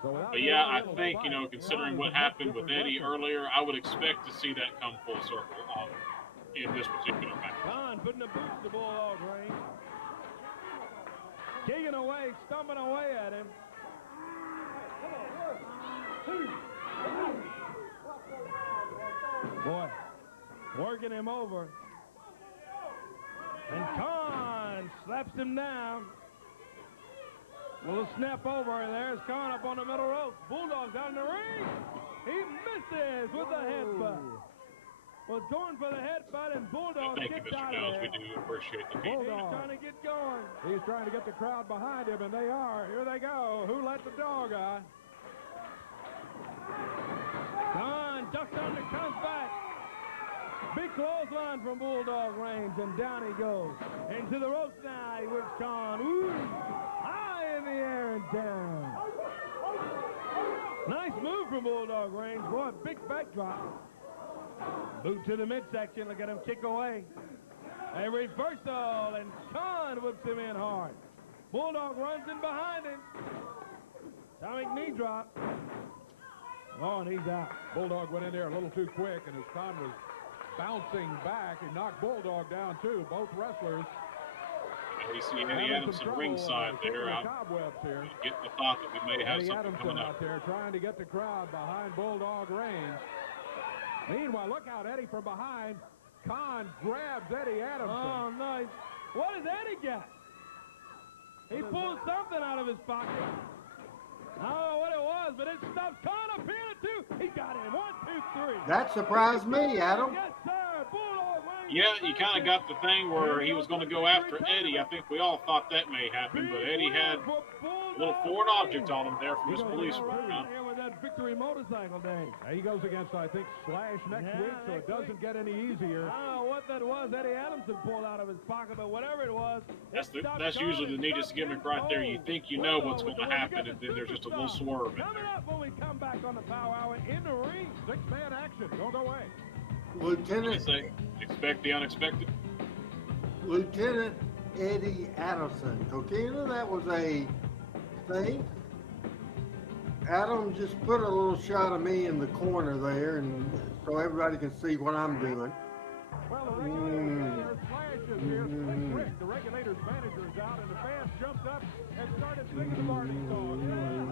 But yeah, I think, considering what happened with Eddie earlier, I would expect to see that come full circle in this particular match. Khan putting the boots to Bulldog range. Kicking away, stumping away at him. Boy, working him over. And Khan slaps him down. Little snap over, and there's Khan up on the middle rope. Bulldog's out in the ring. He misses with a headbutt. Was going for the headbutt, and Bulldog gets out of there. We do appreciate the feedback. He's trying to get going. He's trying to get the crowd behind him, and they are. Here they go. Who let the dog out? Khan ducks under, comes back. Big clothesline from Bulldog range, and down he goes. Into the ropes now, he whips Khan. Ooh, high in the air and down. Nice move from Bulldog range. Boy, big backdrop. Boot to the midsection. Look at him kick away. A reversal, and Khan whips him in hard. Bulldog runs in behind him. Atomic knee drop. Oh, and he's out. Bulldog went in there a little too quick, and as Khan was bouncing back, he knocked Bulldog down too. Both wrestlers. We see Eddie Adamson ringside there. I'm getting the thought that we may have something coming up out there trying to get the crowd behind Bulldog range. Meanwhile, look out, Eddie from behind. Khan grabs Eddie Adamson. Oh, nice. What does Eddie get? He pulled something out of his pocket. I don't know what it was, but it stops Khan up here too. He got him. 1, 2, 3. That surprised me, Adam. Yes, sir. Bulldog range. Yeah, you kind of got the thing where he was going to go after Eddie. I think we all thought that may happen, but Eddie had a little foreign object on him there from his policeman. Here with that victory motorcycle day. He goes against, I think, Slash next week, so it doesn't get any easier. I don't know what that was Eddie Adamson pulled out of his pocket, but whatever it was. That's usually the neatest gimmick right there. You think you know what's going to happen, and then there's just a little swerve in there. Coming up when we come back on the Power Hour in the ring. 6-man action. Don't go away. Lieutenant. Expect the unexpected. Lieutenant Eddie Adamson. Coquina, that was a thing. Adam just put a little shot of me in the corner there, and so everybody can see what I'm doing. Well, the Regulators flashes here. Rick, the Regulators manager, is out, and the fans jumped up and started singing the Barney song.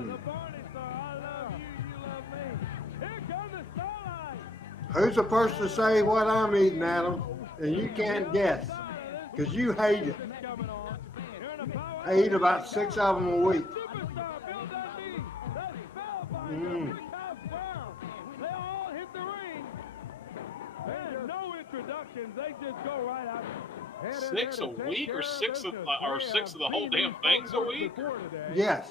The Barney song. I love you, you love me. Here comes the starlight. Who's the first to say what I'm eating, Adam? And you can't guess, because you hate it. I eat about 6 of them a week. They all hit the ring. There's no introductions. They just go right out. 6 a week, or 6 of the whole damn things a week? Yes.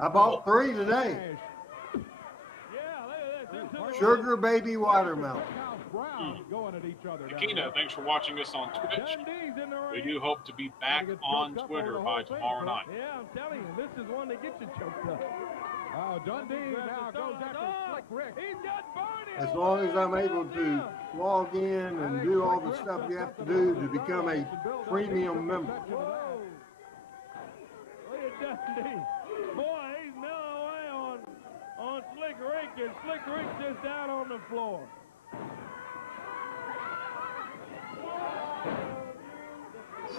I bought 3 today. Sugar baby watermelon. Akina, thanks for watching us on Twitch. We do hope to be back on Twitter by tomorrow night. Yeah, I'm telling you, this is one that gets you choked up. Oh, Dundee now goes after Slick Rick. He's got Barney. As long as I'm able to log in and do all the stuff you have to do to become a premium member. Whoa. Look at Dundee. Boy, he's milling away on Slick Rick, and Slick Rick's just down on the floor.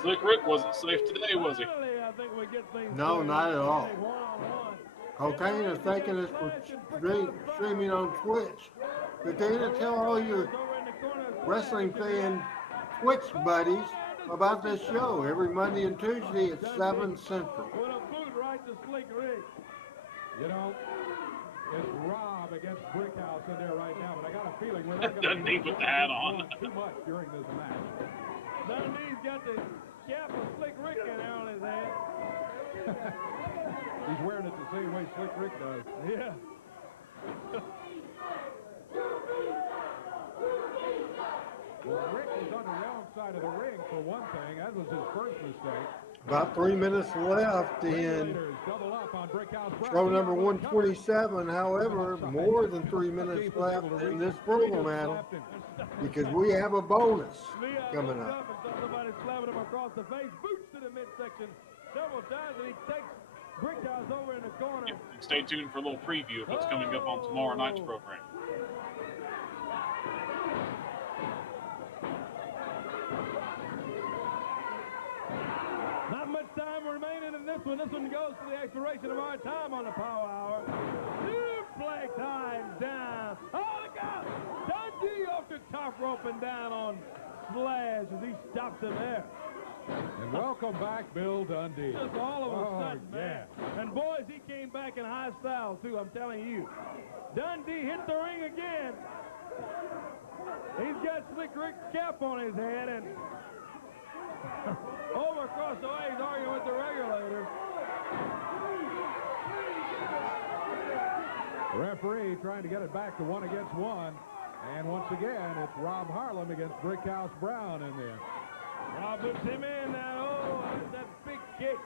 Slick Rick wasn't safe today, was he? No, not at all. Cocaine is thanking us for streaming on Twitch. Cocaine, tell all your wrestling fan Twitch buddies about this show every Monday and Tuesday at 7 Central. With a boot right to Slick Rick. You know, it's Rob against Brickhouse in there right now, but I got a feeling we're not going to Dundee with the hat on. Too much during this match. Dundee's got the cap of Slick Rick in there on his head. He's wearing it the same way Slick Rick does. Yeah. Well, Rick was on the wrong side of the ring for one thing. That was his first mistake. About 3 minutes left in show number 127. However, more than 3 minutes left in this program, Adam, because we have a bonus coming up. Somebody slapping him across the face, boots to the midsection several times, and he takes Brickhouse over in the corner. Yep. Stay tuned for a little preview of what's coming up on tomorrow night's program. Not much time remaining in this one. This one goes to the expiration of our time on the Power Hour. Suplex time down. Oh, look out! Dundee off the top rope and down on Slash as he stops him there. And welcome back, Bill Dundee. Just all of a sudden, man. And boys, he came back in high style, too, I'm telling you. Dundee hit the ring again. He's got Slick Rick's cap on his head, and over across the way, he's arguing with the Regulators. The referee trying to get it back to 1 against 1. And once again, it's Rob Harlem against Brickhouse Brown in there. Rob puts him in now. Oh, that big kick.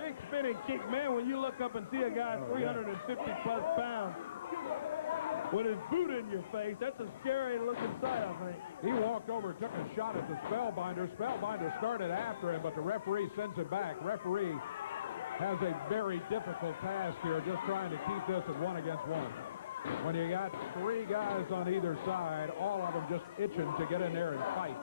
Big spinning kick, man. When you look up and see a guy 350-plus pounds with his boot in your face, that's a scary-looking sight, I think. He walked over, took a shot at the Spellbinder. Spellbinder started after him, but the referee sends it back. Referee has a very difficult task here, just trying to keep this at 1 against 1. When you got 3 guys on either side, all of them just itching to get in there and fight.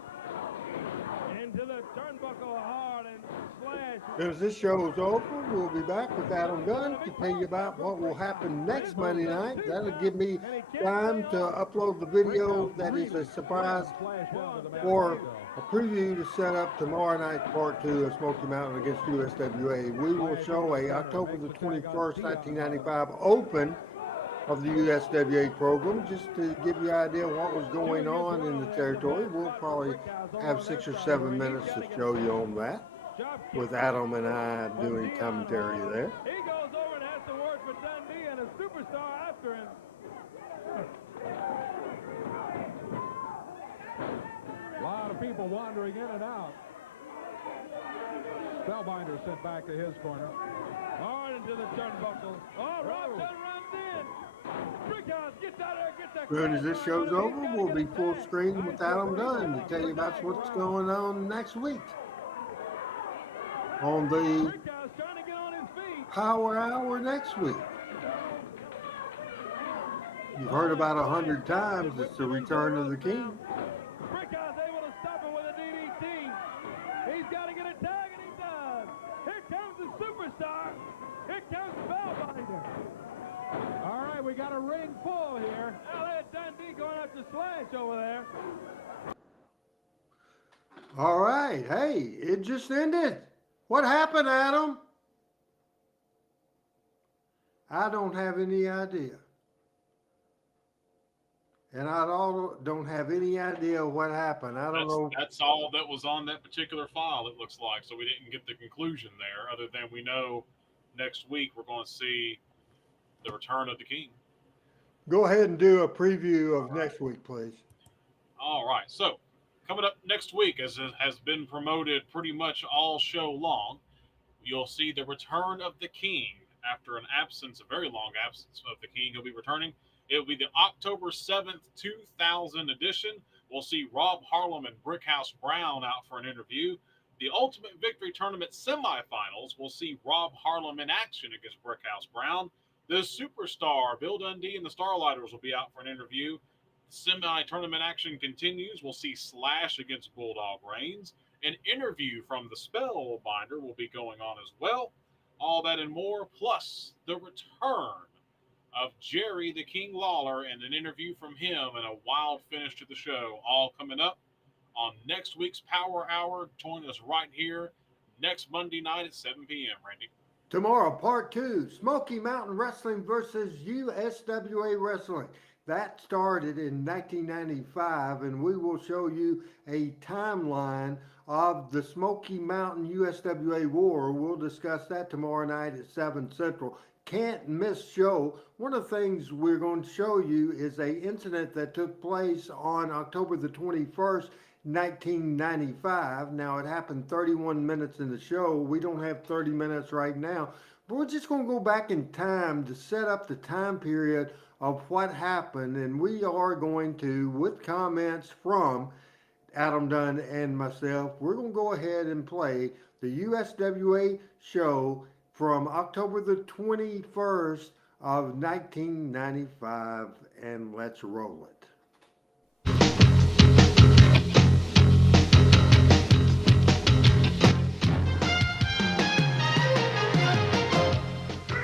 Into the turnbuckle hard and Slash. As this show is over, we'll be back with Adam Dunn to tell you about what will happen next Monday night. That'll give me time to upload the video that is a surprise for a preview to set up tomorrow night, part 2 of Smoky Mountain against USWA. We will show a October the 21st, 1995 open of the USWA program, just to give you an idea of what was going on in the territory. We'll probably have 6 or 7 minutes to show you on that, with Adam and I doing commentary there. He goes over and has to work with Dundee and a superstar after him. A lot of people wandering in and out. Spellbinder sent back to his corner. Hard into the turnbuckle. Oh, Rob runs in. Brickhouse, get out there, get that. As soon as this show's over, we'll be full screen with Adam Dunn to tell you about what's going on next week on the Power Hour next week. You've heard about 100 times. It's the return of the King. Brickhouse able to stop him with a DDT. He's got to get a tag, and he does. Here comes the superstar. Here comes Spellbinder. All right, we got a ring full here. Now there's Dundee going after Slash over there. All right. Hey, it just ended. What happened, Adam? I don't have any idea. And I don't have any idea what happened. I don't know. That's all that was on that particular file, it looks like. So we didn't get the conclusion there, other than we know next week we're going to see the return of the King. Go ahead and do a preview of next week, please. All right. So coming up next week, as it has been promoted pretty much all show long, you'll see the return of the King after an absence, a very long absence of the King. He'll be returning. It will be the October 7th, 2000 edition. We'll see Rob Harlem and Brickhouse Brown out for an interview. The Ultimate Victory Tournament semifinals will see Rob Harlem in action against Brickhouse Brown. The Superstar, Bill Dundee, and the Starlighters will be out for an interview. Semi-tournament action continues. We'll see Slash against Bulldog Reigns. An interview from the Spellbinder will be going on as well. All that and more, plus the return of Jerry the King Lawler and an interview from him and a wild finish to the show, all coming up on next week's Power Hour. Join us right here next Monday night at 7 p.m., Randy. Tomorrow, part 2, Smoky Mountain Wrestling versus USWA Wrestling. That started in 1995, and we will show you a timeline of the Smoky Mountain USWA War. We'll discuss that tomorrow night at 7 Central. Can't miss show. One of the things we're going to show you is an incident that took place on October the 21st, 1995. Now, it happened 31 minutes in the show. We don't have 30 minutes right now, but we're just going to go back in time to set up the time period of what happened, and we are going to, with comments from Adam Dunn and myself, we're going to go ahead and play the USWA show from October the 21st of 1995, and let's roll it.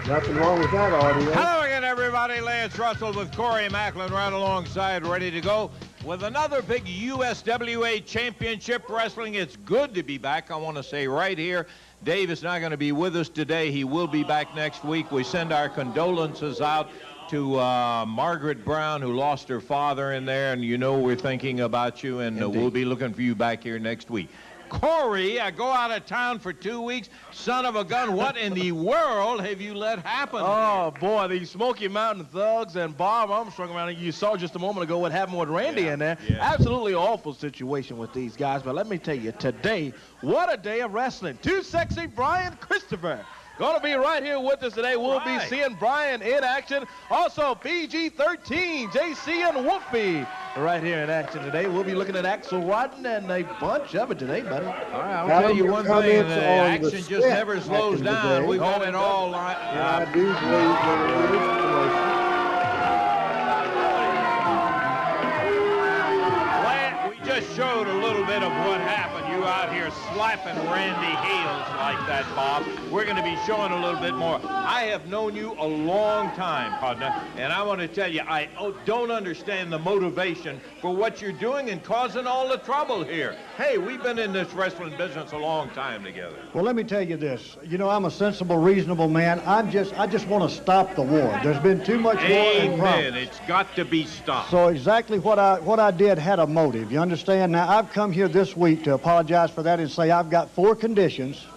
Nothing wrong with that audio. Hello again, everybody. Lance Russell with Corey Macklin right alongside, ready to go with another big USWA Championship Wrestling. It's good to be back. I want to say right here, Dave is not going to be with us today. He will be back next week. We send our condolences out to Margaret Brown, who lost her father in there, and you know we're thinking about you, and we'll be looking for you back here next week. Corey, I go out of town for 2 weeks. Son of a gun, what in the world have you let happen? Oh, boy, these Smoky Mountain Thugs and Bob Armstrong around. You saw just a moment ago what happened with Randy in there. Yeah. Absolutely awful situation with these guys. But let me tell you, today, what a day of wrestling. Too Sexy Brian Christopher going to be right here with us today. We'll be seeing Brian in action. Also, PG-13, JC and Wolfie right here in action today. We'll be looking at Axel Rodden and a bunch of it today, buddy. All right, I'll tell you one thing. Action just never slows down. We've got it all lined up. Yeah, I do believe that it is promotion. We just showed a little bit of what happened. You out here slapping Randy Hales like that, Bob. We're going to be showing a little bit more. I have known you a long time, partner, and I want to tell you, I don't understand the motivation for what you're doing and causing all the trouble here. Hey, we've been in this wrestling business a long time together. Well, let me tell you this. You know, I'm a sensible, reasonable man. I just want to stop the war. There's been too much war and problems. Amen. It's got to be stopped. So exactly what I did had a motive. You understand? Now, I've come here this week to apologize for that and say I've got 4 conditions,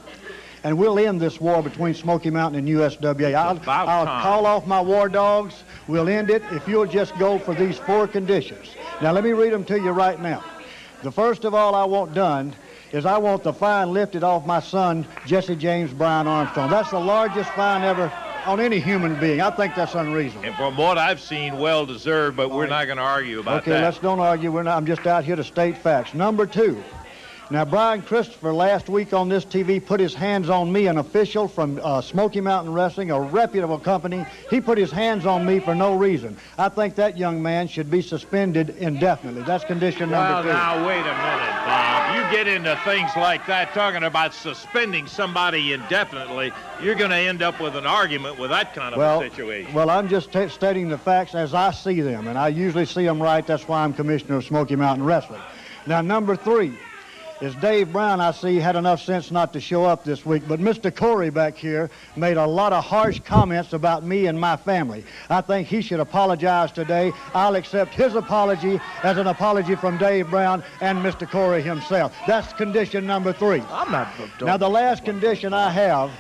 and we'll end this war between Smoky Mountain and USWA. I'll call off my war dogs. We'll end it if you'll just go for these 4 conditions. Now, let me read them to you right now. The first of all I want done is I want the fine lifted off my son, Jesse James Brian Armstrong. That's the largest fine ever on any human being. I think that's unreasonable. And from what I've seen, well-deserved, but we're not going to argue about that. Okay, let's don't argue. I'm just out here to state facts. Number 2. Now, Brian Christopher last week on this TV put his hands on me, an official from Smoky Mountain Wrestling, a reputable company. He put his hands on me for no reason. I think that young man should be suspended indefinitely. That's condition number 2. Well, now, wait a minute, Bob. You get into things like that, talking about suspending somebody indefinitely, you're going to end up with an argument with that kind of a situation. Well, I'm just stating the facts as I see them, and I usually see them right. That's why I'm commissioner of Smoky Mountain Wrestling. Now, number 3. Is Dave Brown, I see, had enough sense not to show up this week, but Mr. Corey back here made a lot of harsh comments about me and my family. I think he should apologize today. I'll accept his apology as an apology from Dave Brown and Mr. Corey himself. That's condition number 3. I'm not... Now, the last condition I have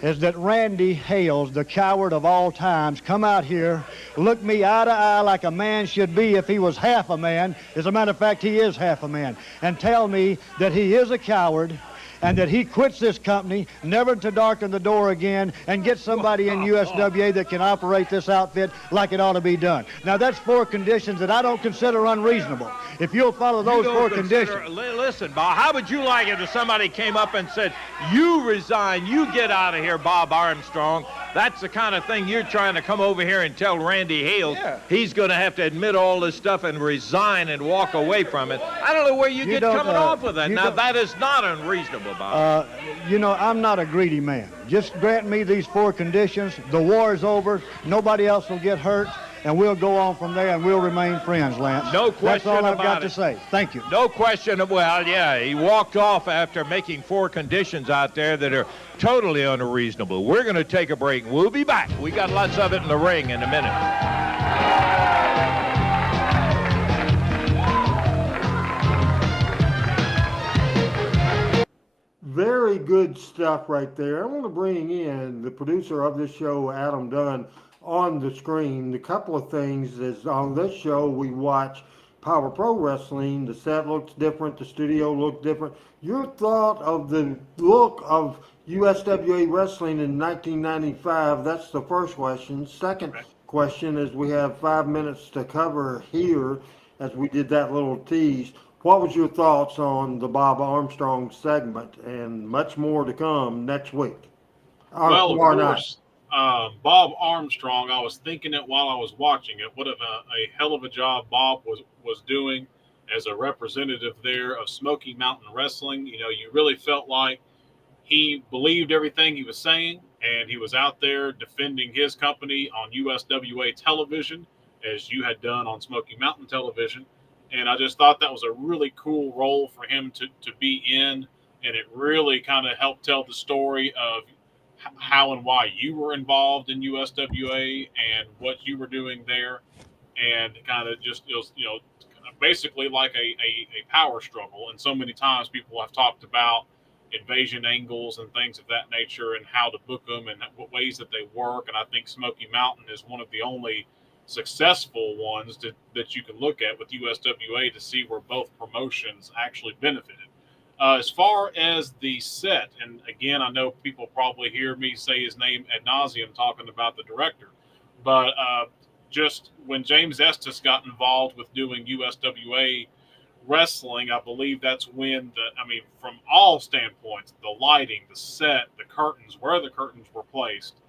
is that Randy Hales, the coward of all times, come out here, look me eye to eye like a man should be if he was half a man. As a matter of fact, he is half a man. And tell me that he is a coward and that he quits this company, never to darken the door again, and get somebody in USWA that can operate this outfit like it ought to be done. Now, that's 4 conditions that I don't consider unreasonable. If you'll follow those 4 conditions. Listen, Bob, how would you like it if somebody came up and said, you resign, you get out of here, Bob Armstrong? That's the kind of thing you're trying to come over here and tell Randy Hales. Yeah. He's going to have to admit all this stuff and resign and walk away from it. I don't know where you get coming off with that. Now, that is not unreasonable, Bob. You know, I'm not a greedy man. Just grant me these 4 conditions. The war is over. Nobody else will get hurt. And we'll go on from there, and we'll remain friends, Lance. No question about it. That's all I've got to say. Thank you. No question. Well, yeah, he walked off after making 4 conditions out there that are totally unreasonable. We're going to take a break. We'll be back. We got lots of it in the ring in a minute. very good stuff right there. I want to bring in the producer of this show, Adam Dunn, on the screen. A couple of things is on this show we watch Power Pro Wrestling. The set looks different. The studio looks different. Your thought of the look of USWA Wrestling in 1995, that's the first question. Second question is we have 5 minutes to cover here as we did that little tease. What was your thoughts on the Bob Armstrong segment, and much more to come next week? Well, of course, Bob Armstrong, I was thinking it while I was watching it. What a hell of a job Bob was doing as a representative there of Smoky Mountain Wrestling. You know, you really felt like he believed everything he was saying, and he was out there defending his company on USWA television, as you had done on Smoky Mountain television. And I just thought that was a really cool role for him to be in, and it really kind of helped tell the story of how and why you were involved in USWA and what you were doing there, and kind of just, it was, you know, basically like a power struggle. And so many times people have talked about invasion angles and things of that nature and how to book them and what ways that they work. And I think Smoky Mountain is one of the only successful ones that you can look at with USWA to see where both promotions actually benefited. As far as the set, and again, I know people probably hear me say his name ad nauseum talking about the director, but just when James Estes got involved with doing USWA wrestling, I believe that's when from all standpoints, the lighting, the set, the curtains, where the curtains were placed,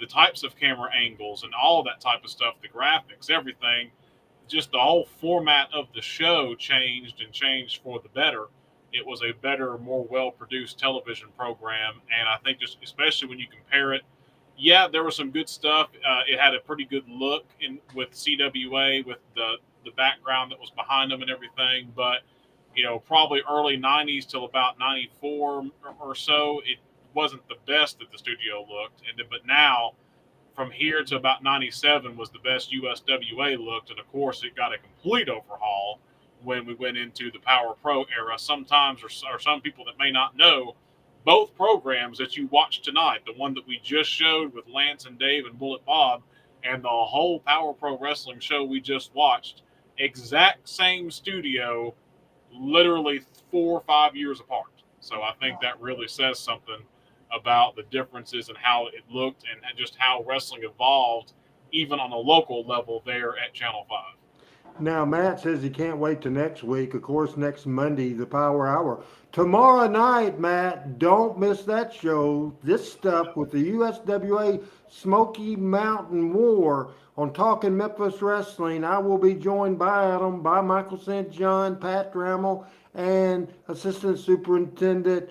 the types of camera angles and all of that type of stuff, the graphics, everything, just the whole format of the show changed for the better. It was a better, more well-produced television program, and I think just especially when you compare it, yeah, there was some good stuff. It had a pretty good look with CWA, with the background that was behind them and everything, but you know, probably early 90s till about 94 or so, it wasn't the best that the studio looked. But now, from here to about 97 was the best USWA looked, and of course it got a complete overhaul when we went into the Power Pro era. Sometimes, or some people that may not know, both programs that you watched tonight, the one that we just showed with Lance and Dave and Bullet Bob, and the whole Power Pro Wrestling show we just watched, exact same studio, literally 4 or 5 years apart. So I think that really says something about the differences and how it looked and just how wrestling evolved, even on a local level there at Channel 5. Now, Matt says he can't wait to next week. Of course, next Monday, the Power Hour. Tomorrow night, Matt, don't miss that show. This stuff with the USWA Smoky Mountain War on Talking Memphis Wrestling. I will be joined by Adam, by Michael St. John, Pat Drammel, and Assistant Superintendent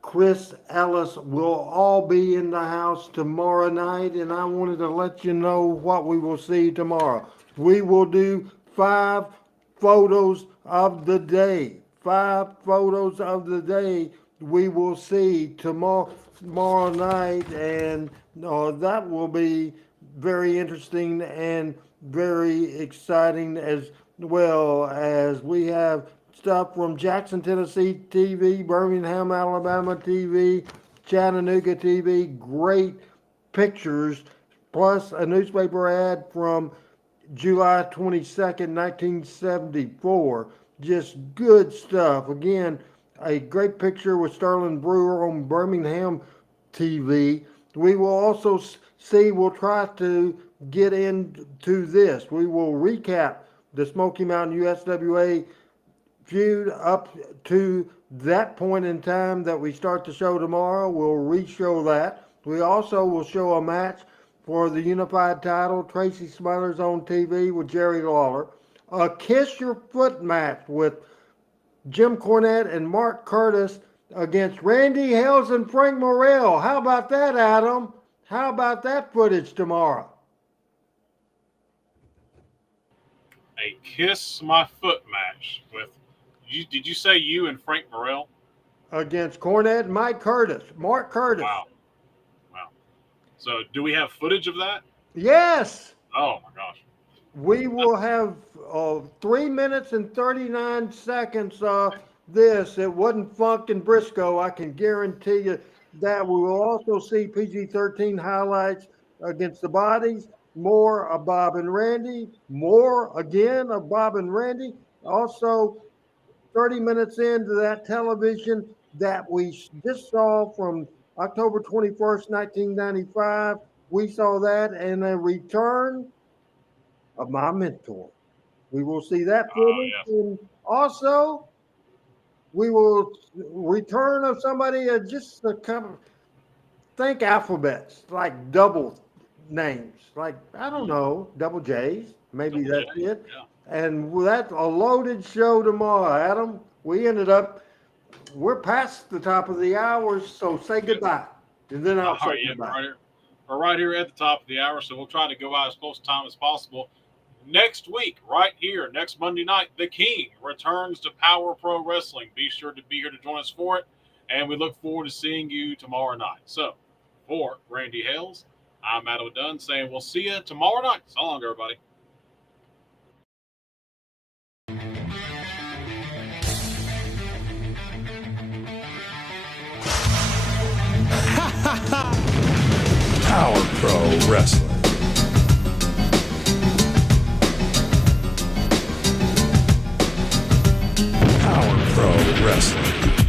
Chris Ellis will all be in the house tomorrow night, and I wanted to let you know what we will see tomorrow. We will do 5 photos of the day. 5 photos of the day we will see tomorrow night, and that will be very interesting and very exciting, as well as we have stuff from Jackson, Tennessee TV, Birmingham, Alabama TV, Chattanooga TV, great pictures, plus a newspaper ad from July 22nd, 1974. Just good stuff. Again, a great picture with Sterling Brewer on Birmingham TV. We will also see, we'll try to get into this. We will recap the Smoky Mountain USWA feud up to that point in time that we start the show tomorrow. We'll re-show that. We also will show a match for the unified title, Tracy Smothers on TV with Jerry Lawler. A Kiss Your Foot match with Jim Cornette and Mark Curtis against Randy Hales and Frank Morrell. How about that, Adam? How about that footage tomorrow? A Kiss My Foot match with, did you say you and Frank Morrell? Against Cornette and Mark Curtis. Wow. So do we have footage of that? Yes. Oh, my gosh. We will have 3 minutes and 39 seconds this, it wasn't Funk and Briscoe. I can guarantee you that. We will also see PG-13 highlights against the Bodies, more of Bob and Randy, more again of Bob and Randy. Also, 30 minutes into that television that we just saw from October 21st, 1995, we saw that, and a return of my mentor. We will see that footage. And also, we will return of somebody just a couple, think alphabets, like double names, like, I don't know, double J's. Maybe Double that's J, it. yeah. And that's a loaded show tomorrow, Adam. We're past the top of the hour, so say goodbye. And then I'll say goodbye. We're right here at the top of the hour, so we'll try to go out as close to time as possible. Next week, right here, next Monday night, The King returns to Power Pro Wrestling. Be sure to be here to join us for it, and we look forward to seeing you tomorrow night. So, for Randy Hales, I'm Adam Dunn saying we'll see you tomorrow night. So long, everybody. Power Pro Wrestling. Power Pro Wrestling.